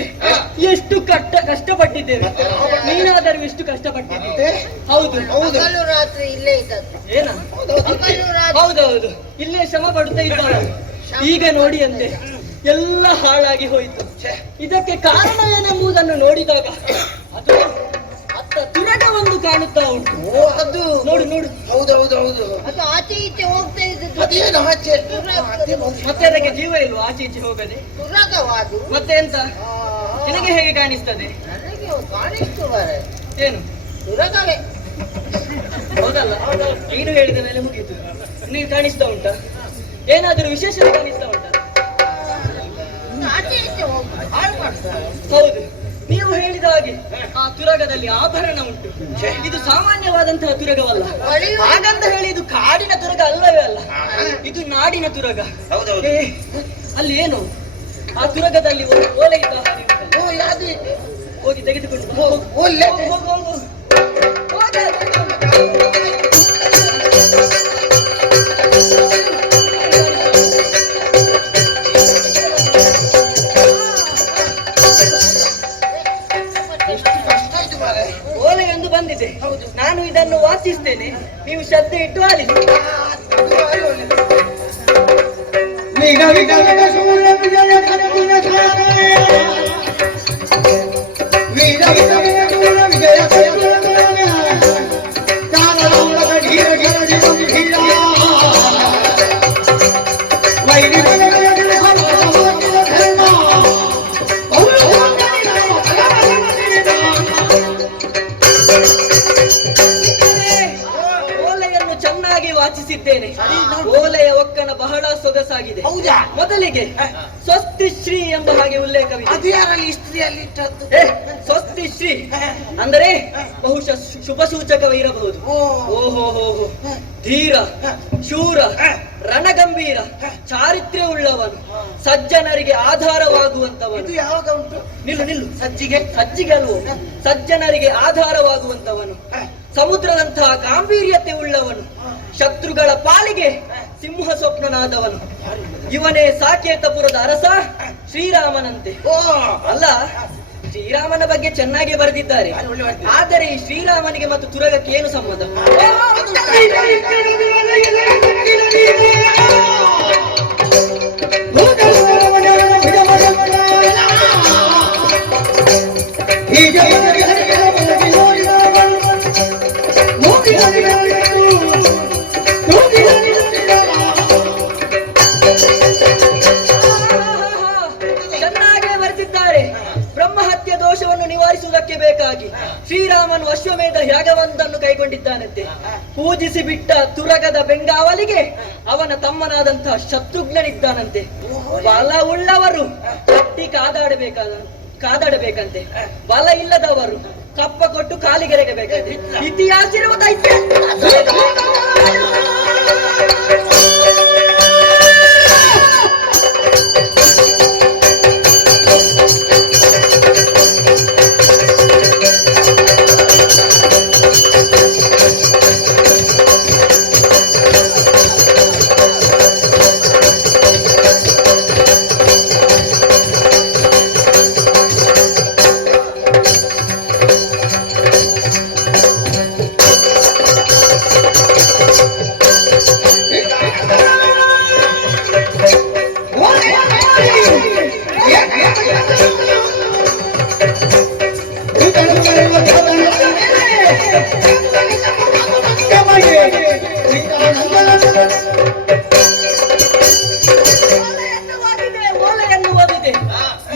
ಎಷ್ಟು ಕಷ್ಟಪಟ್ಟಿದ್ದೇವೆ. ನೀನಾದರೂ ಎಷ್ಟು ಕಷ್ಟಪಟ್ಟಿದ್ದೆ. ಹೌದು ಹೌದು, ರಾತ್ರಿ ಇಲ್ಲೇ ಇದ್ದದ್ದು. ಏನ? ಹೌದೌದು, ಇಲ್ಲೇ ಶ್ರಮ ಪಡುತ್ತಾ ಇದ್ದಾಳೆ. ಈಗ ನೋಡಿ ಅಂತೆ ಎಲ್ಲ ಹಾಳಾಗಿ ಹೋಯಿತು. ಇದಕ್ಕೆ ಕಾರಣ ಏನೆಂಬುದನ್ನು ನೋಡಿದಾಗ ಅದು ಅತ್ತ ತುರಗ ಒಂದು ಕಾಣುತ್ತಾ ಉಂಟು. ಓ ಅದು ನೋಡು ನೋಡು. ಹೌದು ಅದು ಆಚೆ ಈಚೆ ಹೋಗ್ತಾ ಇದ್ದದ್ದು ಅದೇನು ಆಚೆ ಮತ್ತೆ ಅದಕ್ಕೆ ಜೀವ ಇಲ್ವಾ ಆಚೆ ಈಚೆ ಹೋಗದೆ? ತುರಗವಾದು. ಮತ್ತೆ ಎಂತ ನಿನಗೆ ಹೇಗೆ ಕಾಣಿಸ್ತದೆ? ನನಗೆ ಕಾಣಿಸ್ತು ಮಾರ್ರೆ. ಏನು ತುರಗವೇ. ಹೌದಲ್ಲ? ನೀನು ಹೇಳಿದ ಮೇಲೆ ಮುಗೀತು. ನೀನು ಕಾಣಿಸ್ತಾ ಉಂಟಾ? ಏನಾದರೂ ವಿಶೇಷ ಕಾಣಿಸ್ತಾ ಉಂಟಾ? ಆಚೆ ಈಚೆ ಹೋಗ್ತಾರೆ ಹಾಳು ಮಾಡ್ತಾರೆ. ಹೌದು, ನೀವು ಹೇಳಿದ ಹಾಗೆ ಆ ತುರಗದಲ್ಲಿ ಆಭರಣ ಉಂಟು. ಇದು ಸಾಮಾನ್ಯವಾದಂತಹ ತುರಗವಲ್ಲ. ಹಾಗಂತ ಹೇಳಿ ಇದು ಕಾಡಿನ ತುರಗ ಅಲ್ಲವೇ ಅಲ್ಲ, ಇದು ನಾಡಿನ ತುರಗ. ಹೌದೌದು. ಏ, ಅಲ್ಲಿ ಏನು ಆ ತುರಗದಲ್ಲಿ ಒಂದು ಓಲೆ ಇದ್ದ ಹಾಗೆ ಉಂಟಲ್ಲ. ಓ ಯಾವ್ದು? ಹೋಗಿ ತೆಗೆದುಕೊಂಡು ಬಾ. ಹೋಗು. ಓಲೆ ಹೋಗು, ಹೋಗು, ಹೋಗು. ಹೋಗಿ ಅದು ತೆಗೆದುಕೊಂಡು ಓಲೆಯೊಂದು ಬಂದಿದೆ. ನಾನು ಇದನ್ನು ವಾಚಿಸ್ತೇನೆ, ನೀವು ಶ್ರದ್ಧೆ ಇಟ್ಟು ಆಲಿಸಿ. ಓಲೆಯನ್ನು ಚೆನ್ನಾಗಿ ವಾಚಿಸಿದ್ದೇನೆ. ಓಲೆಯ ಒಕ್ಕಣ ಬಹಳ ಸೊಗಸಾಗಿದೆ. ಹೌದಾ? ಮೊದಲಿಗೆ ಸ್ವಸ್ತಿ ಶ್ರೀ ಎಂಬ ಹಾಗೆ ಉಲ್ಲೇಖವಿದೆ. ಅದು ಯಾರಲ್ಲಿ ಇಸ್ತ್ರಿಯಲ್ಲಿ ಇಟ್ಟದ್ದು? ಏ, ಸ್ವಸ್ತಿ ಶ್ರೀ ಅಂದರೆ ಬಹುಶಃ ಶುಭ ಸೂಚಕವೇ ಇರಬಹುದು. ಓಹೋ, ಧೀರ, ಶೂರ, ರಣಗಂಭೀರ, ಚಾರಿತ್ರ್ಯ ಉಳ್ಳವನು, ಸಜ್ಜನರಿಗೆ ಆಧಾರವಾಗುವಂತವನು. ಇದು ಯಾವಾಗ ಉಂಟು? ನಿಲ್ಲು. ಸಜ್ಜಿಗೆ ಅಲ್ವೋ, ಸಜ್ಜನರಿಗೆ ಆಧಾರವಾಗುವಂತವನು, ಸಮುದ್ರದಂತಹ ಗಾಂಭೀರ್ಯತೆ ಉಳ್ಳವನು, ಶತ್ರುಗಳ ಪಾಲಿಗೆ ಸಿಂಹ ಸ್ವಪ್ನನಾದವನು. ಇವನೇ ಸಾಕೇತಪುರದ ಅರಸ ಶ್ರೀರಾಮನಂತೆ. ಅಲ್ಲ, ಶ್ರೀರಾಮನ ಬಗ್ಗೆ ಚೆನ್ನಾಗಿ ಬರೆದಿದ್ದಾರೆ. ಆದರೆ ಈ ಶ್ರೀರಾಮನಿಗೆ ಮತ್ತು ತುರಗಕ್ಕೆ ಏನು ಸಂಬಂಧ? ಚೆನ್ನಾಗೇ ಬರೆದಿದ್ದಾರೆ. ಬ್ರಹ್ಮಹತ್ಯೆ ದೋಷವನ್ನು ನಿವಾರಿಸುವುದಕ್ಕೆ ಬೇಕಾಗಿ ಶ್ರೀರಾಮನು ಅಶ್ವಮೇಧ ಯಾಗವೊಂದನ್ನು ಕೈಗೊಂಡಿದ್ದಾನಂತೆ. ಪೂಜಿಸಿ ಬಿಟ್ಟ ತುರಗದ ಬೆಂಗಾವಲಿಗೆ ಅವನ ತಮ್ಮನಾದಂತಹ ಶತ್ರುಘ್ನನಿದ್ದಾನಂತೆ. ಬಲ ಉಳ್ಳವರು ಕಟ್ಟಿ ಕಾದಾಡಬೇಕಂತೆ, ಬಲ ಇಲ್ಲದವರು ಕಪ್ಪ ಕೊಟ್ಟು ಕಾಲಿಗೆರೆಗಬೇಕಂತೆ. ಇತಿಹಾಸ ಇರುವುದೈತೆ.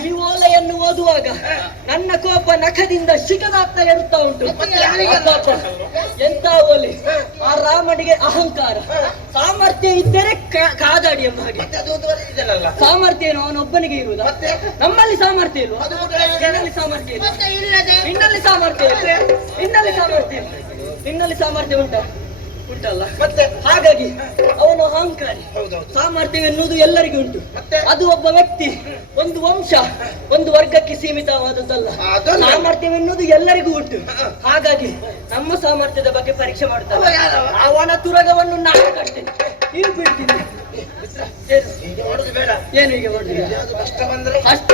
ಈ ಓಲೆಯನ್ನು ಓದುವಾಗ ನನ್ನ ಕೋಪ ನಖದಿಂದ ಶಿಖದಾಗ್ತಾ ಇರುತ್ತಾ ಉಂಟು. ಎಂತ ಓಲೆ! ಆ ರಾಮನಿಗೆ ಅಹಂಕಾರ, ಸಾಮರ್ಥ್ಯ ಇದ್ದರೆ ಕಾದಾಡಿ ಎಂಬ ಹಾಗೆ. ಸಾಮರ್ಥ್ಯ ಏನು ಅವನೊಬ್ಬನಿಗೆ ಇರುವುದ? ನಮ್ಮಲ್ಲಿ ಸಾಮರ್ಥ್ಯ ಇಲ್ವಾ? ನಿನ್ನಲ್ಲಿ ಸಾಮರ್ಥ್ಯ ಇಲ್ಲ. ನಿನ್ನಲ್ಲಿ ಸಾಮರ್ಥ್ಯ ಇಲ್ಲ. ನಿನ್ನಲ್ಲಿ ಸಾಮರ್ಥ್ಯ ಉಂಟಲ್ಲ. ಮತ್ತೆ ಹಾಗಾಗಿ ಅವನು ಅಹಂಕಾರಿ. ಸಾಮರ್ಥ್ಯ ಎನ್ನುವುದು ಎಲ್ಲರಿಗೂ ಉಂಟು. ಅದು ಒಬ್ಬ ವ್ಯಕ್ತಿ, ಒಂದು ವಂಶ, ಒಂದು ವರ್ಗಕ್ಕೆ ಸೀಮಿತವಾದದ್ದಲ್ಲ. ಸಾಮರ್ಥ್ಯವೆನ್ನುವುದು ಎಲ್ಲರಿಗೂ ಉಂಟು. ಹಾಗಾಗಿ ನಮ್ಮ ಸಾಮರ್ಥ್ಯದ ಬಗ್ಗೆ ಪರೀಕ್ಷೆ ಮಾಡ್ತಾರೆ. ಅವನ ತುರಗವನ್ನು ನಾನು ಕಟ್ತೇನೆ, ನೀನು ಬಿಡ್ತೀನಿ. ಏನು ಈಗ ಕಷ್ಟ ಬಂದ್ರೆ ಅಷ್ಟ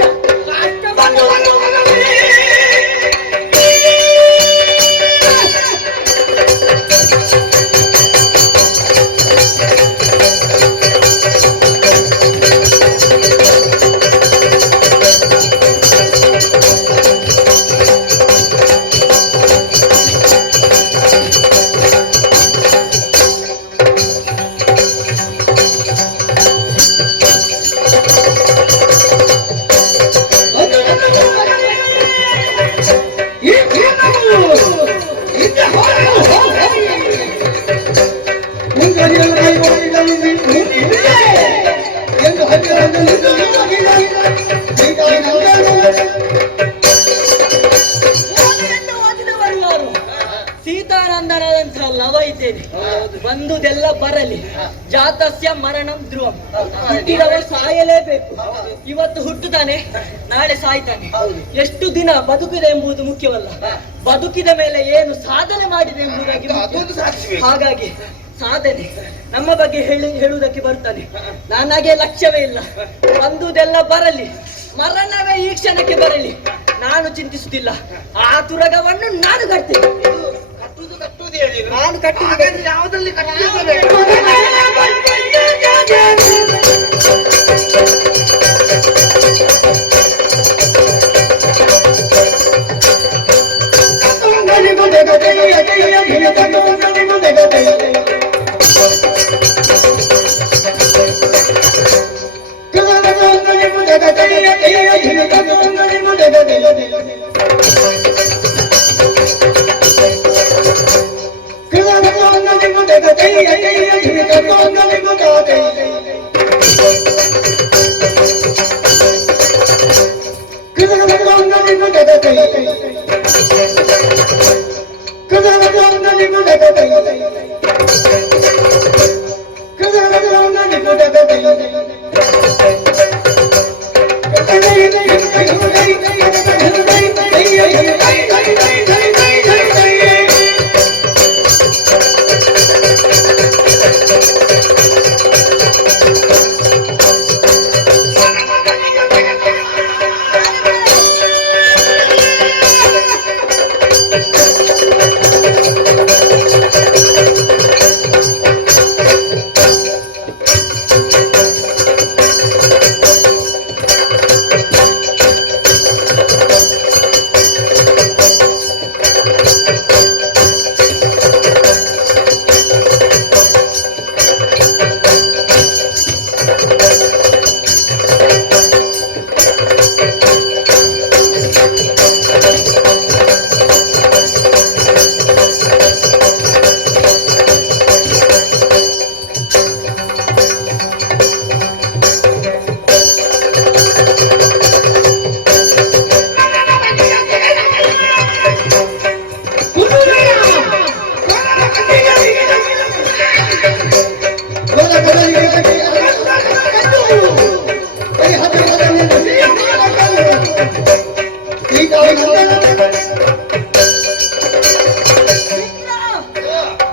ಓದಿದವರು ಯಾರು? ಸೀತಾನಂದನಾದಂತಹ ಲವ ಇದ್ದೇನೆ. ಬಂದುದೆಲ್ಲ ಬರಲಿ. ಜಾತಸ್ಯ ಮರಣಂ ಧ್ರುವಂ. ಹುಟ್ಟಿದವ ಸಾಯಲೇಬೇಕು. ಇವತ್ತು ಹುಟ್ಟುತ್ತಾನೆ, ನಾಳೆ ಸಾಯ್ತಾನೆ. ಎಷ್ಟು ದಿನ ಬದುಕಿದೆ ಎಂಬುದು ಮುಖ್ಯವಲ್ಲ, ಬದುಕಿದ ಮೇಲೆ ಏನು ಸಾಧನೆ ಮಾಡಿದೆ ಎಂಬುದಾಗಿ ಮುಖ್ಯ. ಹಾಗಾಗಿ ಸಾಧನೆ ನಮ್ಮ ಬಗ್ಗೆ ಹೇಳುವುದಕ್ಕೆ ಬರ್ತಾನೆ. ನನಗೆ ಲಕ್ಷ್ಯವೇ ಇಲ್ಲ. ಬಂದುದೆಲ್ಲ ಬರಲಿ, ಮರಣವೇ ಈ ಕ್ಷಣಕ್ಕೆ ಬರಲಿ, ನಾನು ಚಿಂತಿಸುತ್ತಿಲ್ಲ. ಆ ತುರಗವನ್ನು ನಾನು ಕಟ್ತೇನೆ. ನಾನು ಕಟ್ಟುವುದು ಯಾವುದಲ್ಲಿ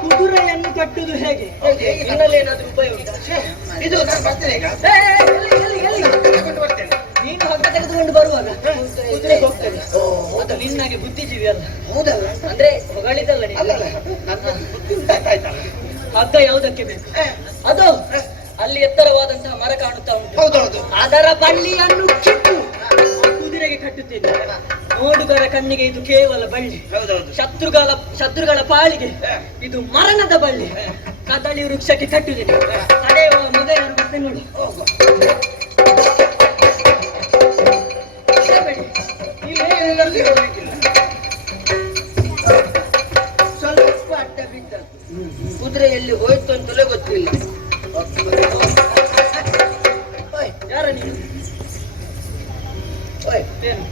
ಕುದುರೆಯನ್ನು ಕಟ್ಟುವುದು ಹೇಗೆ? ಇನ್ನಲ್ಲೇನಾದ್ರೂ ಉಪಾಯ ಉಂಟಾ? ಇದು ನಾನು ಬರ್ತೇನೆ ಈಗ. ನೀನು ಹಗ್ಗ ತೆಗೆದುಕೊಂಡು ಬರುವಾಗ ಕುದುರೆ ಹೋಗ್ತದೆ. ಅದು ನಿನ್ನಾಗೆ ಬುದ್ಧಿಜೀವಿ ಅಲ್ಲ. ಹೌದಲ್ಲ? ಅಂದ್ರೆ ಹೊಗಳಿದಲ್ಲ ನೀನು. ನನ್ನ ಬುದ್ಧಿ ಉಂಟಾಯ್ತಲ್ಲ. ಹಗ್ಗ ಯಾವುದಕ್ಕೆ ಬೇಕು? ಅದು ಅಲ್ಲಿ ಎತ್ತರವಾದಂತಹ ಮರ ಕಾಣುತ್ತಾ ಉಂಟು. ಹೌದೌದು. ಅದರ ಬಳ್ಳಿಯನ್ನು ಕಿತ್ತು ಕುದುರೆಗೆ ಕಟ್ಟುತ್ತೇನೆ. ನೋಡುಗರ ಕಣ್ಣಿಗೆ ಇದು ಕೇವಲ ಬಳ್ಳಿ. ಹೌದೌದು. ಶತ್ರುಗಳ ಪಾಳಿಗೆ ಇದು ಮರಣದ ಬಳ್ಳಿ. ಕದಳಿ ವೃಕ್ಷಕ್ಕೆ ಕಟ್ಟುತ್ತೇನೆ. ತಡೆಯುವ ಮಗ ಯಾರು ಬರ್ತೇನೆ ನೋಡು. ಸ್ವಲ್ಪ ಅಡ್ಡ ಬಿದ್ದದ್ದು. ಕುದುರೆ ಎಲ್ಲಿ ಹೋಯ್ತು ಅಂತಲೇ ಗೊತ್ತಿಲ್ಲ. ಯಾರ ನೀನು? ಏನು?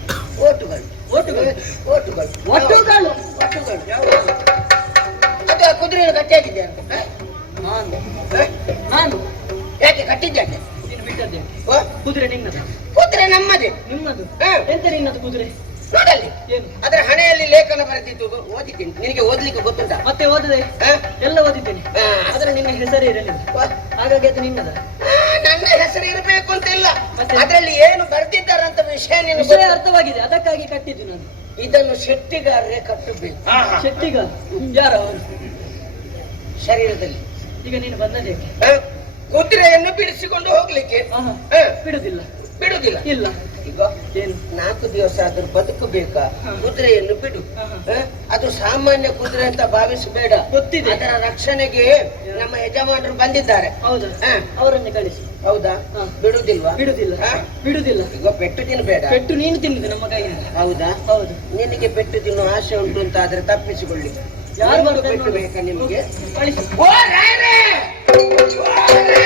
ಓಟುಗಳು ಓಟುಗಳು ಓಟುಗಳು ಒಟ್ಟುಗಳು ಓಟುಗಳು ಅದು ಆ ಕುದುರೆಯನ್ನು ಕಟ್ಟಿಯಾಗಿದ್ದೆ ನಾನು ಯಾಕೆ ಕಟ್ಟಿದ್ದೆ? ನೀನು ಬಿಟ್ಟದ್ದೆ. ಓ, ಕುದುರೆ ನಿನ್ನದು? ಕುದುರೆ ನಮ್ಮದೇ. ನಿಮ್ಮದು? ಹ. ಎಂತ ನಿನ್ನದು ಕುದುರೆ? ನೋಡಲ್ಲಿ ಏನು? ಅದರ ಹಣೆಯಲ್ಲಿ ಲೇಖನ ಬರೆದಿತ್ತು, ಓದಿದ್ದೀನಿ. ನಿನಗೆ ಓದ್ಲಿಕ್ಕೆ ಗೊತ್ತುಂಟಾ? ಮತ್ತೆ ಓದಿದೆ? ಹ? ಎಲ್ಲ ಓದಿದ್ದೇನೆ. ಹ. ಆದ್ರೆ ನಿನ್ನ ಹೆಸರೇ ಇರಲಿಲ್ಲ. ಓ, ಹಾಗಾಗಿ ಅದು ನಿನ್ನದ? ನನ್ನ ಹೆಸರು ಇರಬೇಕು ಅಂತ ಇಲ್ಲ. ಮತ್ತೆ? ಅದರಲ್ಲಿ ಏನು ಬರೆದಿದ್ದಾರಂತ ವಿಷಯ ನಿನಗೆ ವಿಷಯ ಗೊತ್ತು? ಅರ್ಥವಾಗಿದೆ, ಅದಕ್ಕಾಗಿ ಕಟ್ಟಿದ್ದು ನಾನು. ಇದನ್ನು ಶೆಟ್ಟಿಗಾರರೇ ಕಟ್ಟಬೇಕು ಶೆಟ್ಟಿಗ ಯಾರು ಅವರು? ಶರೀರದಲ್ಲಿ. ಈಗ ನೀನು ಬಂದದೇಕೆ? ಹ? ಕುದುರೆಯನ್ನು ಬಿಡಿಸಿಕೊಂಡು ಹೋಗ್ಲಿಕ್ಕೆ. ಆಹಾ. ಹ? ಬಿಡುದಿಲ್ಲ. ಬಿಡುದಿಲ್ಲ. ಇಲ್ಲ. ಈಗ ಏನು? 4 ದಿವಸ ಆದ್ರೂ ಬದುಕಬೇಕಾ? ಹ. ಕುದುರೆಯನ್ನು ಬಿಡು. ಆಹಾ. ಹ? ಅದು ಸಾಮಾನ್ಯ ಕುದುರೆ ಅಂತ ಭಾವಿಸಬೇಡ. ಗೊತ್ತಿದೆ. ಅದರ ರಕ್ಷಣೆಗೆ ನಮ್ಮ ಯಜಮಾನರು ಬಂದಿದ್ದಾರೆ. ಹೌದಾ? ಹ. ಅವರನ್ನು ಕಳಿಸಿ. ಹೌದಾ? ಹ. ಬಿಡುದಿಲ್ವಾ? ಬಿಡುದಿಲ್ಲ. ಹ? ಬಿಡುದಿಲ್ಲ. ಈಗ ಪೆಟ್ಟು ತಿನ್ಬೇಡ. ಪೆಟ್ಟು ನೀನು ತಿನ್ನುದು ನಮ್ಮ ಕೈಯಿಂದ. ಹೌದಾ? ಹೌದು. ನಿನಗೆ ಪೆಟ್ಟು ತಿನ್ನುವ ಆಸೆ ಉಂಟು ಅಂತ ಆದ್ರೆ ತಪ್ಪಿಸಿಕೊಳ್ಳಿ. ಯಾರು ಬರ್ತಾರೆ ಬಿಟ್ಟು ಬೇಕಾ ನಿಮ್ಗೆ? ಕಳಿಸು. ಓ ರಾಯರೇ! ಓ ರಾಯರೇ!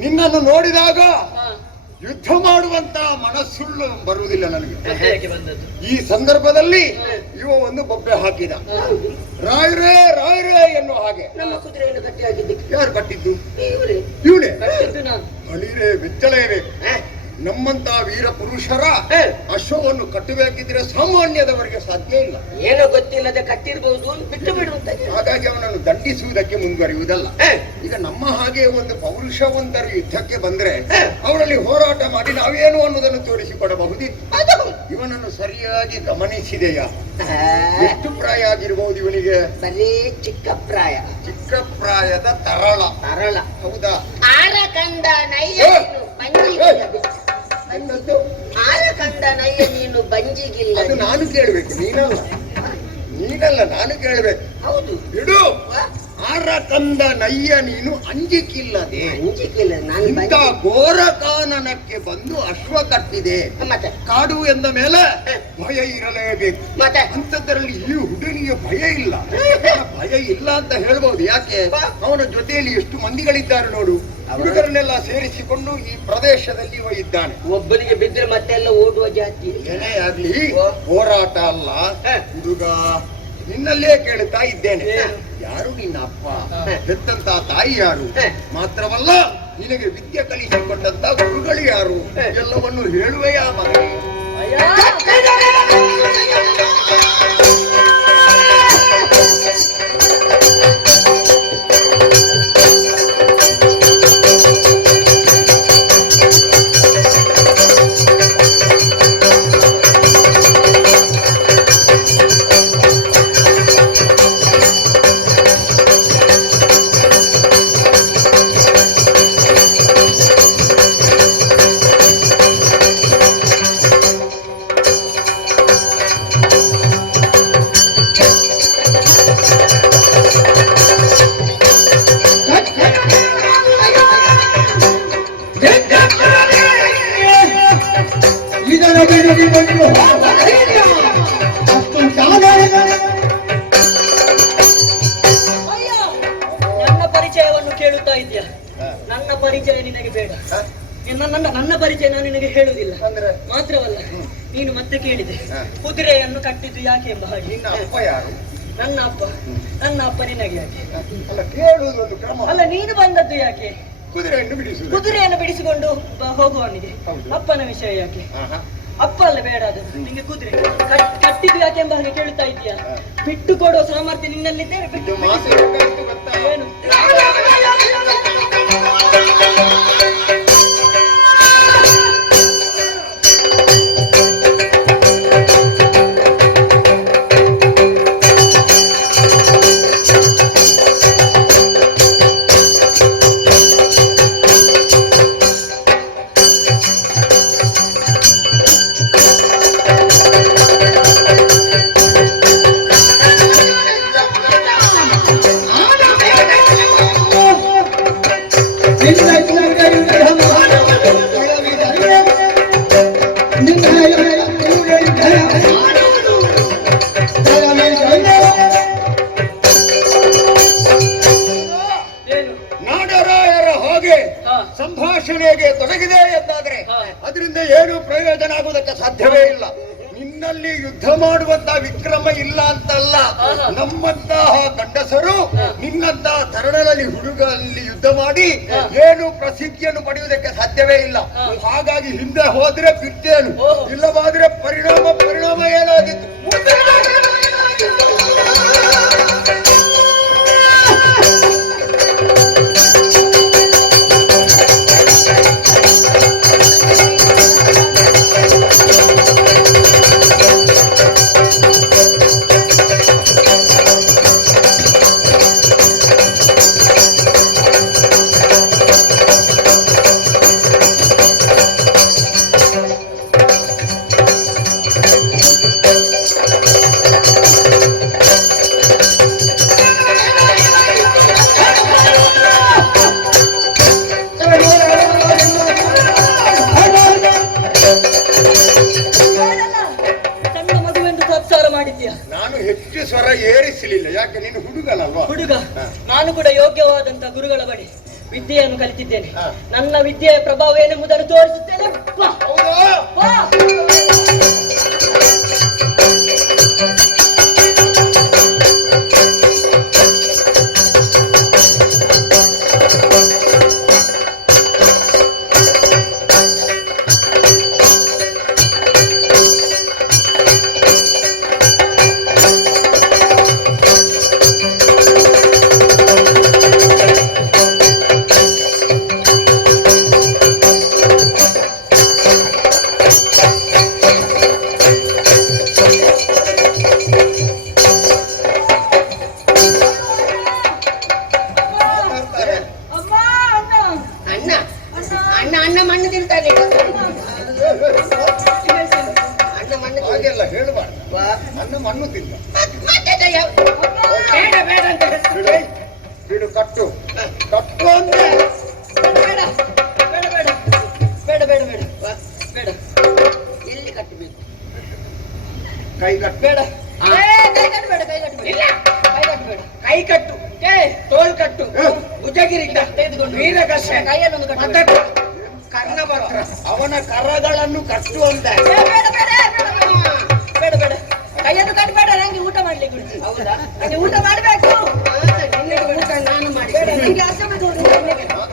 ನಿನ್ನನ್ನು ನೋಡಿದಾಗ ಯುದ್ಧ ಮಾಡುವಂತ ಮನಸ್ಸುಳ್ಳು ಬರುವುದಿಲ್ಲ ನನಗೆ. ಹೇಗೆ ಬಂದದ್ದು? ಈ ಸಂದರ್ಭದಲ್ಲಿ ಇವ ಒಂದು ಬೊಬ್ಬೆ ಹಾಕಿದ, ರಾಯರೇ ರಾಯರೇ ಎನ್ನುವ ಹಾಗೆ. ನಮ್ಮ ಕುದುರೆಯನ್ನು ಗಟ್ಟಿಯಾಗಿದ್ದಕ್ಕೆ ಯಾರು ಕಟ್ಟಿದ್ದು? ಇವರೇ ಇವನೇ ಕಟ್ಟಿದ್ದು ನಾನು. ಹಳಿರೇ ಬೆಚ್ಚಲೇಬೇಕು. ನಮ್ಮಂತ ವೀರ ಪುರುಷರ ಅಶ್ವವನ್ನು ಕಟ್ಟಬೇಕಿದ್ರೆ ಸಾಮಾನ್ಯದವರಿಗೆ ಸಾಧ್ಯ ಇಲ್ಲ. ಏನೋ ಗೊತ್ತಿಲ್ಲದೆ ಕಟ್ಟಿರ್ಬಹುದು, ಬಿಟ್ಟು ಬಿಡುವಂತ. ಹಾಗಾಗಿ ಅವನನ್ನು ದಂಡಿಸುವುದಕ್ಕೆ ಮುಂದುವರಿಯುವುದಲ್ಲ. ಈಗ ನಮ್ಮ ಹಾಗೆ ಒಂದು ಪೌರುಷವಂತರು ಯುದ್ಧಕ್ಕೆ ಬಂದ್ರೆ ಅವರಲ್ಲಿ ಹೋರಾಟ ಮಾಡಿ ನಾವೇನು ಅನ್ನೋದನ್ನು ತೋರಿಸಿಕೊಡಬಹುದಿತ್ತು. ಇವನನ್ನು ಸರಿಯಾಗಿ ಗಮನಿಸಿದೆಯಾ? ಎಷ್ಟು ಪ್ರಾಯ ಆಗಿರಬಹುದು ಇವನಿಗೆ? ಬರೀ ಚಿಕ್ಕ ಪ್ರಾಯ. ಚಿಕ್ಕ ಪ್ರಾಯದ ತರಳ. ತರಳ. ಹೌದಾ? ಆರ ಕಂಡ ನಯ್ಯ ಬಂಜಿಗಿಲ್ಲ. ಆರ ಕಂಡ ನಯ್ಯ ನೀನು ಬಂಜಿಗಿಲ್ಲ. ಅದು ನಾನು ಕೇಳ್ಬೇಕು, ನೀನಲ್ಲ. ನೀನಲ್ಲ, ನಾನು ಕೇಳ್ಬೇಕು. ಹೌದು ಬಿಡು. ಆರ ಕಂದ ನಯ್ಯ ನೀನು ಅಂಜಿಕಿಲ್ಲದೆ ಅಂಜಿಕಿಲ್ಲ. ನಾನು ಇಂಥ ಘೋರ ಕಾನನಕ್ಕೆ ಬಂದು ಅಶ್ವ ಕಟ್ಟಿದೆ. ಮತ್ತೆ ಕಾಡು ಎಂದ ಮೇಲೆ ಭಯ ಇರಲೇಬೇಕು. ಮತ್ತೆ ಅಂಥದ್ರಲ್ಲಿ ಈ ಹುಡುಗನಿಗೆ ಭಯ ಇಲ್ಲ. ಭಯ ಇಲ್ಲ ಅಂತ ಹೇಳ್ಬಹುದು. ಯಾಕೆ? ಅವನ ಜೊತೆಯಲ್ಲಿ ಎಷ್ಟು ಮಂದಿಗಳಿದ್ದಾರೆ ನೋಡು. ಹುಡುಗರನ್ನೆಲ್ಲ ಸೇರಿಸಿಕೊಂಡು ಈ ಪ್ರದೇಶದಲ್ಲಿ ಇವ ಇದ್ದಾನೆ. ಒಬ್ಬನಿಗೆ ಬಿದ್ದರೆ ಮತ್ತೆಲ್ಲ ಓಡುವ ಜಾತಿ. ಏನೇ ಆಗ್ಲಿ ಹೋರಾಟ ಅಲ್ಲ ಹುಡುಗ. ನಿನ್ನಲ್ಲೇ ಕೇಳುತ್ತಾ ಇದ್ದೇನೆ, ಯಾರು ನಿನ್ನ ಅಪ್ಪ? ಹೆತ್ತಂತ ತಾಯಿ ಯಾರು? ಮಾತ್ರವಲ್ಲ ನಿನಗೆ ವಿದ್ಯೆ ಕಲಿಸಿಕೊಂಡಂತ ಗುರುಗಳು ಯಾರು? ಎಲ್ಲವನ್ನು ಹೇಳುವೆಯಾ ಮಗನೇ? ನನ್ನ ಪರಿಚಯವನ್ನು ಕೇಳುತ್ತಾ ಇದೆಯಾ? ನನ್ನ ಪರಿಚಯ ನಿನಗೆ ಬೇಡ. ನನ್ನ ಪರಿಚಯ ನಾನು ನಿನಗೆ ಹೇಳುವುದಿಲ್ಲ. ಮಾತ್ರವಲ್ಲ, ನೀನು ಮತ್ತೆ ಕೇಳಿದೆ ಕುದುರೆಯನ್ನು ಕಟ್ಟಿದ್ದು ಯಾಕೆ ಎಂಬ ಹಾಗೆ. ನಿನ್ನ ಅಪ್ಪ ಯಾರು? ನನ್ನ ಅಪ್ಪ. ನನ್ನ ಅಪ್ಪ ನಿನಗೆ ಯಾಕೆ? ಅಲ್ಲ, ಕೇಳುವುದು ಒಂದು ಕ್ರಮ. ಅಲ್ಲ, ನೀನು ಬಂದದ್ದು ಯಾಕೆ? ಕುದುರೆಯನ್ನು ಬಿಡಿಸುವುದು. ಕುದುರೆಯನ್ನು ಬಿಡಿಸಿಕೊಂಡು ಹೋಗುವವನಿಗೆ ಅಪ್ಪನ ವಿಷಯ ಯಾಕೆ? ಅಪ್ಪ ಅಲ್ಲ ಬೇಡ, ಅದು ನಿಂಗೆ ಕುದುರೆ ಕಟ್ಟಿದ್ದು ಯಾಕೆ ಎಂಬ ಹಾಗೆ ಕೇಳುತ್ತಾ ಇದೆಯಾ? ಬಿಟ್ಟು ಕೊಡುವ ಸಾಮರ್ಥ್ಯ ನಿನ್ನಲ್ಲಿದ್ದರೆ ಬಿಟ್ಟು ಏನು? ಏನು? ನಾಡರಾಯರ ಹಾಗೆ ಹಾ. ಸಂಭಾಷಣೆಗೆ ತೊಡಗಿದೆ ಎಂದಾದ್ರೆ ಹಾ. ಅದರಿಂದ ಏನು ಪ್ರಯೋಜನ ಆಗುವುದಕ್ಕೆ ಸಾಧ್ಯವೇ ಇಲ್ಲ. ನಿನ್ನಲ್ಲಿ ಯುದ್ಧ ಮಾಡುವಂತಹ ವಿಕ್ರಮ ಇಲ್ಲ ಅಂತಲ್ಲ, ಆಹಾ. ನಮ್ಮಂತಹ ಗಂಡಸರು ಹಾ. ನಿನ್ನಂತಹ ತರುಣರಲ್ಲಿ ಹುಡುಗಲ್ಲಿ ಯುದ್ಧ ಮಾಡಿ ಹಾ. ಏನು ಪ್ರಸಿದ್ಧಿಯನ್ನು ಪಡೆಯುವುದಕ್ಕೆ ಸಾಧ್ಯವೇ ಇಲ್ಲ. ಹಾ. ಹಾಗಾಗಿ ಹಿಂದೆ ಹೋದ್ರೆ ಬಿಟ್ಟೇನು, ಓಹೋ. ಇಲ್ಲವಾದ್ರೆ ಪರಿಣಾಮ ಏನಾಗಿತ್ತು. ಸಣ್ಣ ಮಗುವೆಂದು ತಾತ್ಸಾರ ಮಾಡಿದ್ಯಾ? ನಾನು ಹೆಚ್ಚು ಸ್ವರ ಏರಿಸಲಿಲ್ಲ, ಯಾಕೆ ನೀನು ಹುಡುಗನಲ್ವಾ? ಹುಡುಗ, ಹಾ. ನಾನು ಕೂಡ ಯೋಗ್ಯವಾದಂತ ಗುರುಗಳ ಬಳಿ ವಿದ್ಯೆಯನ್ನು ಕಲಿತಿದ್ದೇನೆ. ಹಾ. ನನ್ನ ವಿದ್ಯೆಯ ಪ್ರಭಾವ ಏನೆಂಬುದನ್ನು ತೋರಿಸುತ್ತೇನೆ. ಬಾ, ಹೌದಾ? ಬಾ. ಅಮ್ಮ, ಅಣ್ಣ. ಅಣ್ಣ ಅಣ್ಣ ಅಣ್ಣ ಮಣ್ಣು ತಿಂತಾನೆ ಅಣ್ಣ ಮಣ್ಣು ಹಾಗೆಲ್ಲ ಹೇಳಬಾರ್ದು. ನನ್ನ ಮಣ್ಣು ತಿಂದ. ಮತ್ತೆ ಬೇಡ ಬೇಡ ಅಂತ ಹೇಳ್ತಾರೆ. ಬಿಡು, ಕಟ್ಟು ಕಟ್ಟು ಅಂದ್ರೆ ಬೇಡ ಬೇಡ ಬೇಡ ಬೇಡ ಬೇಡ ಬೇಡ ಬೇಡ ಎಲ್ಲಿ ಕಟ್ಟಬೇಕು? ಕೈ ಕಟ್ಟು. ಬೇಡ. ಹಾ. ಕೈ ಕಟ್ಟಬೇಡ, ಕೈ ಕಟ್ಟಬೇಡ. ಇಲ್ಲ. ಕೈ ಕಟ್ಟಬೇಡ. ಕೈ ಕಟ್ಟು, ತೋಳು ಕಟ್ಟು, ಭುಜಗಿರಿತ, ತೆಗೆದುಕೊಂಡು ವೀರಗಸೆ, ಕೈಯಲ್ಲೊಂದು ಕಟ್ಟಬೇಡ. ಮತಕ, ಕರ್ಣಭದ್ರ, ಅವನ ಕರಗಳನ್ನು ಕಟ್ಟು ಅಂತ. ಬೇಡ ಬೇಡ ಬೇಡ ಬೇಡ ಬೇಡ ಕೈಯನ್ನು ಕಟ್ಟಬೇಡ. ನಂಗೆ ಊಟ ಮಾಡ್ಲಿಕ್ಕೆ ಬಿಡ್ತಿ. ಹೌದಾ? ನಂಗೆ ಊಟ ಮಾಡ್ಬೇಕು. ನಿನ್ನೆ ಊಟ ನಾನು ಮಾಡಿ ಬೇಡ, ನಿಂಗೆ ಅರ್ಥ ಬೇಕು.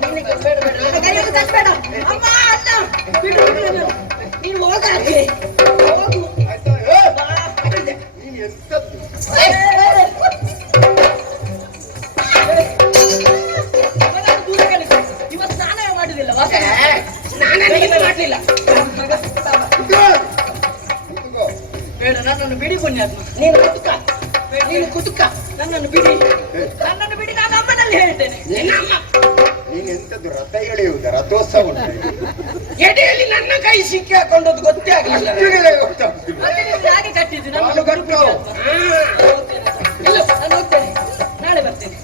ನಿನಗೆ ಬೇಡ ಬೇಡ ನನ್ನ ಕೈಯನ್ನು ಕಟ್ಟಬೇಡ. ಅಮ್ಮ, ಅಣ್ಣ, ಬಿಡು ಬಿಡು ಬಿಡು. ನೀನು ಹೋಗಾಕೆ ಹೋಗು. ಆಯ್ತಾ? ಏ, ಬಾ, ಕಟ್ಟಿದೆ. ನೀನು ಎಂತದ್ದು? ದೂರ ಕಳಿಸು. ಇವತ್ತು ಸ್ನಾನ ಮಾಡುದಿಲ್ಲ ವಾಸನೆ. ನಾನು ಮಾಡಲಿಲ್ಲ. ಇದ್ಗೋ. ಇದ್ಗೋ. ಬೇಡ, ನನ್ನನ್ನು ಬಿಡಿ ಪುಣ್ಯಾತ್ಮ. ನೀನು ಕುತುಕ, ನೀನು ಕುತುಕ. ನನ್ನನ್ನು ಬಿಡಿ, ನನ್ನನ್ನು ಬಿಡಿ. ನಾನು ಅಮ್ಮನಲ್ಲಿ ಹೇಳ್ತೇನೆ. ನಿನ್ನ ಅಮ್ಮ ನೀನು ಎಂತದ್ದು ರಥ ಎಳೆಯುವುದ? ರಥೋತ್ಸವ ಉಂಟು. ಎಡೆಯಲ್ಲಿ ನನ್ನ ಕೈ ಸಿಕ್ಕಿ ಹಾಕೊಂಡದ್ದು ಗೊತ್ತೇ ಆಗಲಿಲ್ಲ. ಇಷ್ಟುಗಳೇ ಗೊತ್ತಾಗ್ತಿಲ್ಲ. ಮತ್ತೆ ನೀವು ಹಾಗೆ ಕಟ್ಟಿದ್ದು ಕಾಲು ನನ್ನನ್ನು ಬಿಡು ಕಟ್ಟು. ಪುಣ್ಯಾತ್ಮ. ಇಲ್ಲ, ನಾನು ಹೋಗ್ತೇನೆ. ನಾಳೆ ಬರ್ತೇನೆ.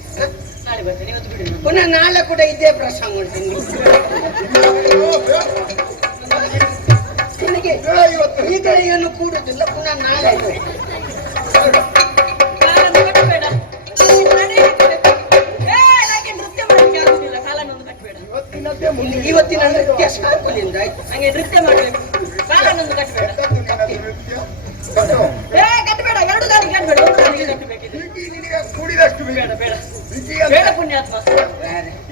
ನಾಳೆ ಬರ್ತೇನೆ. ಇವತ್ತು ಬಿಡಿ ನಾನು. ಪುನಃ ನಾಳೆ ಕೂಡ ಇದೇ ಪ್ರಸಂಗ ಉಂಟು ನಿನಗೆ. ಇವತ್ತು ಈಗ ಏನು ಕೂಡುದಿಲ್ಲ, ಪುನಃ ನಾಳೆ ಕಾಲನ್ನು ಕಟ್ಟಬೇಡ. ನಡೆಯಲಿಕ್ಕೆ ಬೇಕು. ಏ, ನನಗೆ ನೃತ್ಯ ಮಾಡಲಿಕ್ಕೆ ಆಗುದಿಲ್ಲ. ಕಾಲನ್ನೊಂದು ಕಟ್ಟಬೇಡ. ಇವತ್ತಿನದ್ದೇ ಮುಂದೆ. ಇವತ್ತಿನ ನೃತ್ಯ ಸಾಕುಲಿಂದ ಆಯ್ತು. ನಂಗೆ ನೃತ್ಯ ಮಾಡಬೇಕು. ಕಾಲನ್ನೊಂದು ಕಟ್ಟಬೇಡ. ಕಟ್ಟು. ಏ, ಕಟ್ಟಬೇಡ. ಎರಡು ಕಾಲಿಗೆ ಕಟ್ಟಬೇಡ. ಒಂದು ಕಾಲಿಗೆ ಕಟ್ಟಬೇಕಿದೆ. ಬಿಗಿ ನಿನಗೆ ಕೂಡಿದಷ್ಟು ಬೇಡ ಬೇಡ ಬಿಗಿ ಬೇಡ ಅಂತ. ಪುಣ್ಯಾತ್ಮ.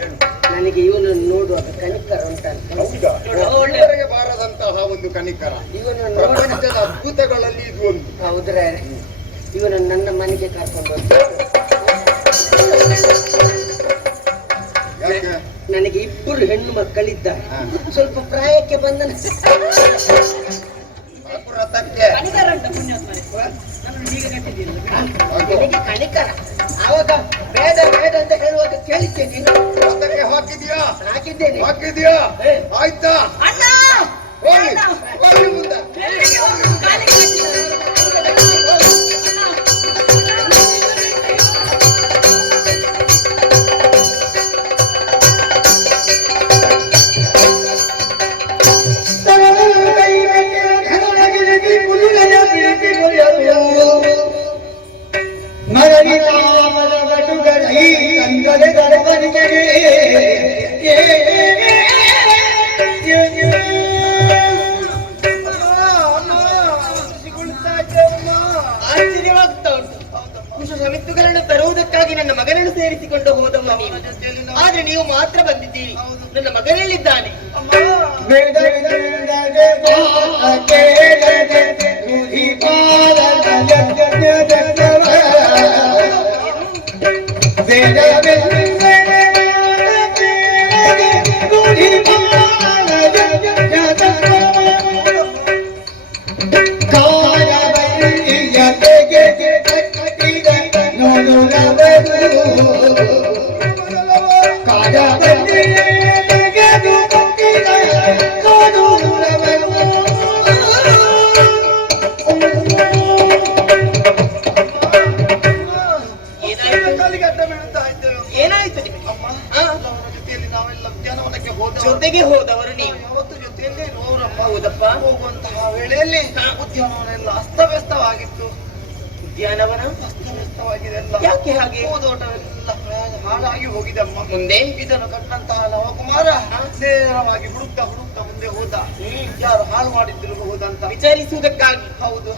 ಏನು? ನನಗೆ ಇವನನ್ನು ನೋಡುವಾಗ ಕನಿಕರ ಉಂಟಂತ. ಹೌದಾ? ನೋಡು, ಒಳ್ಳೆ ಇವರಿಗೆ ಬಾರದಂತಹ ಒಂದು ಕನಿಕರ. ಇವನನ್ನು ನೋಡ ಪ್ರಪಂಚದ ಅದ್ಭುತಗಳಲ್ಲಿ ಇದು ಒಂದು. ಹೌದ್ರೆ ಇವನನ್ನು ನನ್ನ ಮನೆಗೆ ಕರ್ಕೊಂಡು ಹೋಗ್ತೀನಿ. ಯಾಕೆ? ನನಗೆ ಇಬ್ಬರು ಹೆಣ್ಣು ಮಕ್ಕಳಿದ್ದಾರೆ. ಹಾ. ಸ್ವಲ್ಪ ಪ್ರಾಯಕ್ಕೆ ಬಂದ ರಥಕ್ಕೆ ಕನಿಕರ ಉಂಟ ಪುಣ್ಯಾತ್ಮರೇ. ನನ್ನನ್ನು ಹೀಗೆ ಕಟ್ಟಿದ್ದೀರಿ. ನನಗೆ ಕನಿಕರ. ಆವಾಗ ಬೇಡ ಬೇಡ ಅಂತ ಹೇಳುವಾಗ ಕೇಳಿದ್ದೇನೆ. ರಥಕ್ಕೆ ಹಾಕಿದ್ಯಾ? ಹಾಕಿದ್ದೇನೆ. ಹಾಕಿದ್ಯಾ? ಆಯ್ತಾ? ಅಣ್ಣ, ಹೋಗ್ಲಿ, ಅಣ್ಣ. ಹೋಗ್ಲಿ ಮುಂದೆ. ಎಲ್ಲಿಗೆ ಹೋಗುದು? ಕಾಲಿಗೆ ಕಟ್ಟಿದ್ದಾರೆ. ಕೈ ಕರೆಸಿಕೊಂಡು ಹೋದವ ನೀವು. ಆದ್ರೆ ನೀವು ಮಾತ್ರ ಬಂದಿದ್ದೀರಿ. ನನ್ನ ಮಗನೆಲ್ಲಿದ್ದಾನೆ? ಏನಾಯ್ತು ನಿಮಗೆ? ಜೊತೆಗೆ ಹೋದವರು ನೀವು. ಯಾವತ್ತು ಜೊತೆಯಲ್ಲೇ ಇರುವವರಮ್ಮ. ಹೌದಪ್ಪ. ಹೋಗುವಂತಹ ವೇಳೆಯಲ್ಲಿ ಉದ್ಯಾನವನ ಎಲ್ಲ ಅಸ್ತವ್ಯಸ್ತವಾಗಿತ್ತು. ಉದ್ಯಾನವನ ಅಸ್ತವ್ಯಸ್ತವಾಗಿದೆ ಎಲ್ಲ. ಯಾಕೆ ಹಾಗೆ? ಹೂದೋಟವೆಲ್ಲ ಹಾಳಾಗಿ ಹೋಗಿದೆ ಅಮ್ಮ. ಮುಂದೆ ಇದನ್ನು ಕಂಡಂತಹ ನವಕುಮಾರ ನೇರವಾಗಿ ಹುಡುಕ್ತಾ ಮುಂದೆ ಹೋದ. ಯಾರು ಹಾಳು ಮಾಡಿದ್ರು ಹೋದಂತ ವಿಚಾರಿಸುವುದಕ್ಕಾಗಿ. ಹೌದು.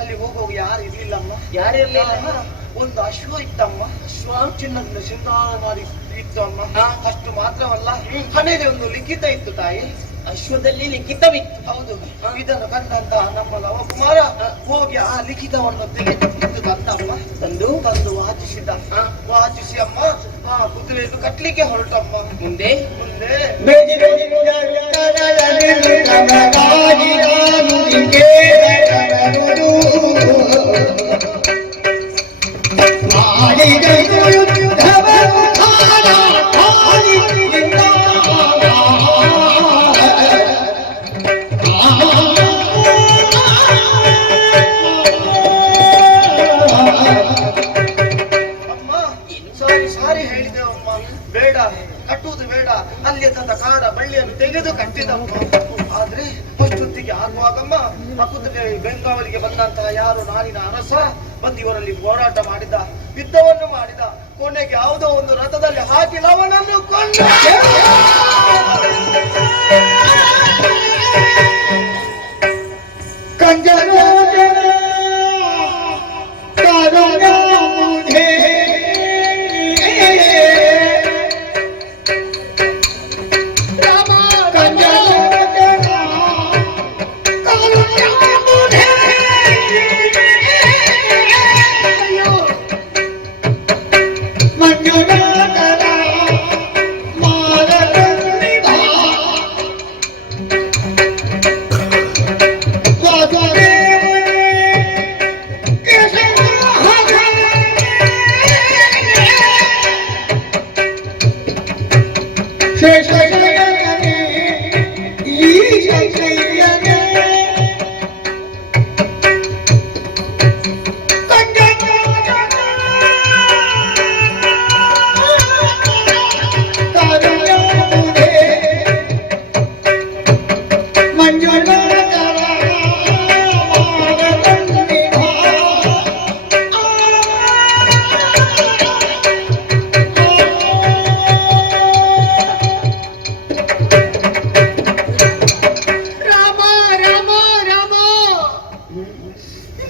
ಅಲ್ಲಿ ಹೋಗುವಾಗ ಯಾರು ಇರ್ಲಿಲ್ಲಮ್ಮ. ಯಾರಿರ್ಲಿಲ್ಲ? ಒಂದು ಅಶ್ವ ಇತ್ತಮ್ಮ. ಅಶ್ವ ಚಿನ್ನದಿಂದ ಶೃಂಗಾರ ಮಾಡಿ ಇತ್ತು ಅಮ್ಮ. ಅಷ್ಟು ಮಾತ್ರವಲ್ಲ, ಹಣೆಗೆ ಒಂದು ಲಿಖಿತ ಇತ್ತು ತಾಯಿ. ಅಶ್ವದಲ್ಲಿ ಲಿಖಿತವಿತ್ತು. ಹೌದು. ಇದನ್ನು ಕಂಡಂತಹ ನಮ್ಮ ನವಕುಮಾರ ಹೋಗಿ ಆ ಲಿಖಿತವನ್ನು ತೆಗೆದು ತಂದಮ್ಮ. ತಂದು ವಾಚಿಸಿದ. ವಾಚಿಸಿ ಅಮ್ಮ ಆ ಕುದುರೆಯನ್ನು ಕಟ್ಲಿಕ್ಕೆ ಹೊರಟಮ್ಮ. ಮುಂದೆ ಸಾರಿ ಹೇಳಿದೆವಮ್ಮ. ಬೇಡ, ಕಟ್ಟುವುದು ಬೇಡ. ಅಲ್ಲಿ ತಂದ ಕಾಡ ಬಳ್ಳಿಯನ್ನು ತೆಗೆದು ಕಟ್ಟಿದಮ್ಮ. ಆದ್ರೆ ಅಷ್ಟೊತ್ತಿಗೆ ಆಗುವಾಗಮ್ಮ ಆ ಕುದುರೆ ಬೆಂಗಾವಲಿಗೆ ಬಂದಂತಹ ಯಾರು ನಾಡಿನ ಅರಸ ಬಂದು ಇವರಲ್ಲಿ ಹೋರಾಟ ಮಾಡಿದ, ಯುದ್ಧವನ್ನು ಮಾಡಿದ. ಕೊನೆಗೆ ಯಾವುದೋ ಒಂದು ರಥದಲ್ಲಿ ಹಾಕಿ ಅವನನ್ನು ಕೊಂದ.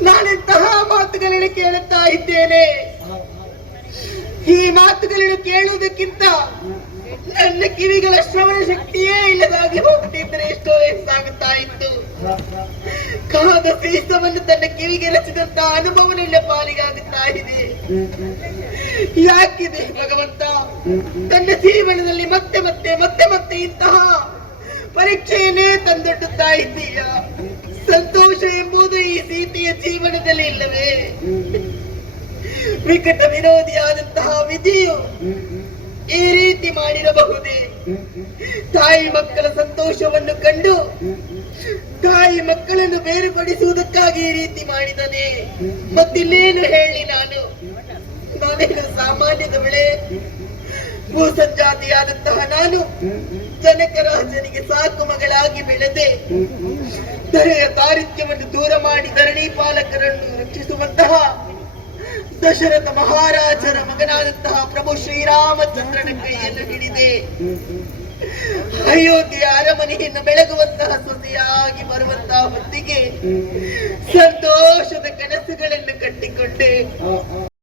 ನಾನೆಂತಹ ಮಾತುಗಳನ್ನು ಕೇಳುತ್ತಾ ಇದ್ದೇನೆ. ಈ ಮಾತುಗಳನ್ನು ಕೇಳುವುದಕ್ಕಿಂತ ನನ್ನ ಕಿವಿಗಳ ಶ್ರವಣ ಶಕ್ತಿಯೇ ಇಲ್ಲದಾಗಿ ಹೋಗ್ತಿದ್ರೆ ಎಷ್ಟೋ ಸಾಗುತ್ತಾ ಇತ್ತು. ಕಾದ ಸೀಸವನ್ನು ತನ್ನ ಕಿವಿಗೆ ರಚಿದಂತ ಅನುಭವ ನನ್ನ ಪಾಲಿಗಾಗುತ್ತಾ ಇದೆ. ಯಾಕಿದೆ ಭಗವಂತ ತನ್ನ ಜೀವನದಲ್ಲಿ ಮತ್ತೆ ಮತ್ತೆ ಮತ್ತೆ ಮತ್ತೆ ಇಂತಹ ಪರೀಕ್ಷೆಯನ್ನೇ ತಂದೊಡ್ಡುತ್ತಾ ಇದ್ದೀಯ? ಸಂತೋಷ ಎಂಬುದು ಈ ಸೀತೆಯ ಜೀವನದಲ್ಲಿ ಇಲ್ಲವೇ? ವಿಕಟ ವಿರೋಧಿಯಾದಂತಹ ವಿಧಿಯು ಈ ರೀತಿ ಮಾಡಿರಬಹುದೇ? ತಾಯಿ ಮಕ್ಕಳ ಸಂತೋಷವನ್ನು ಕಂಡು ತಾಯಿ ಮಕ್ಕಳನ್ನು ಬೇರ್ಪಡಿಸುವುದಕ್ಕಾಗಿ ಈ ರೀತಿ ಮಾಡಿದನೆ. ಮತ್ತಿನ್ನೇನು ಹೇಳಿ ನಾನೇನು ಸಾಮಾನ್ಯದ ಬೆಳೆ? ಭೂಸಂಜಾತಿಯಾದಂತಹ ನಾನು ಜನಕರಾಜನಿಗೆ ಸಾಕು ಮಗಳಾಗಿ ಬೆಳೆದೆ. ಧರೆಯ ದಾರಿದ್ರ್ಯವನ್ನು ದೂರ ಮಾಡಿ ಧರಣಿ ಪಾಲಕರನ್ನು ರಕ್ಷಿಸುವಂತಹ ದಶರಥ ಮಹಾರಾಜರ ಮಗನಾದಂತಹ ಪ್ರಭು ಶ್ರೀರಾಮಚಂದ್ರನ ಕೈಯನ್ನು ಹಿಡಿದೆ. ಅಯೋಧ್ಯೆಯ ಅರಮನೆಯನ್ನು ಬೆಳಗುವಂತಹ ಸೊಸೆಯಾಗಿ ಬರುವಂತಹ ಹೊತ್ತಿಗೆ ಸಂತೋಷದ ಕನಸುಗಳನ್ನು ಕಟ್ಟಿಕೊಂಡೆ.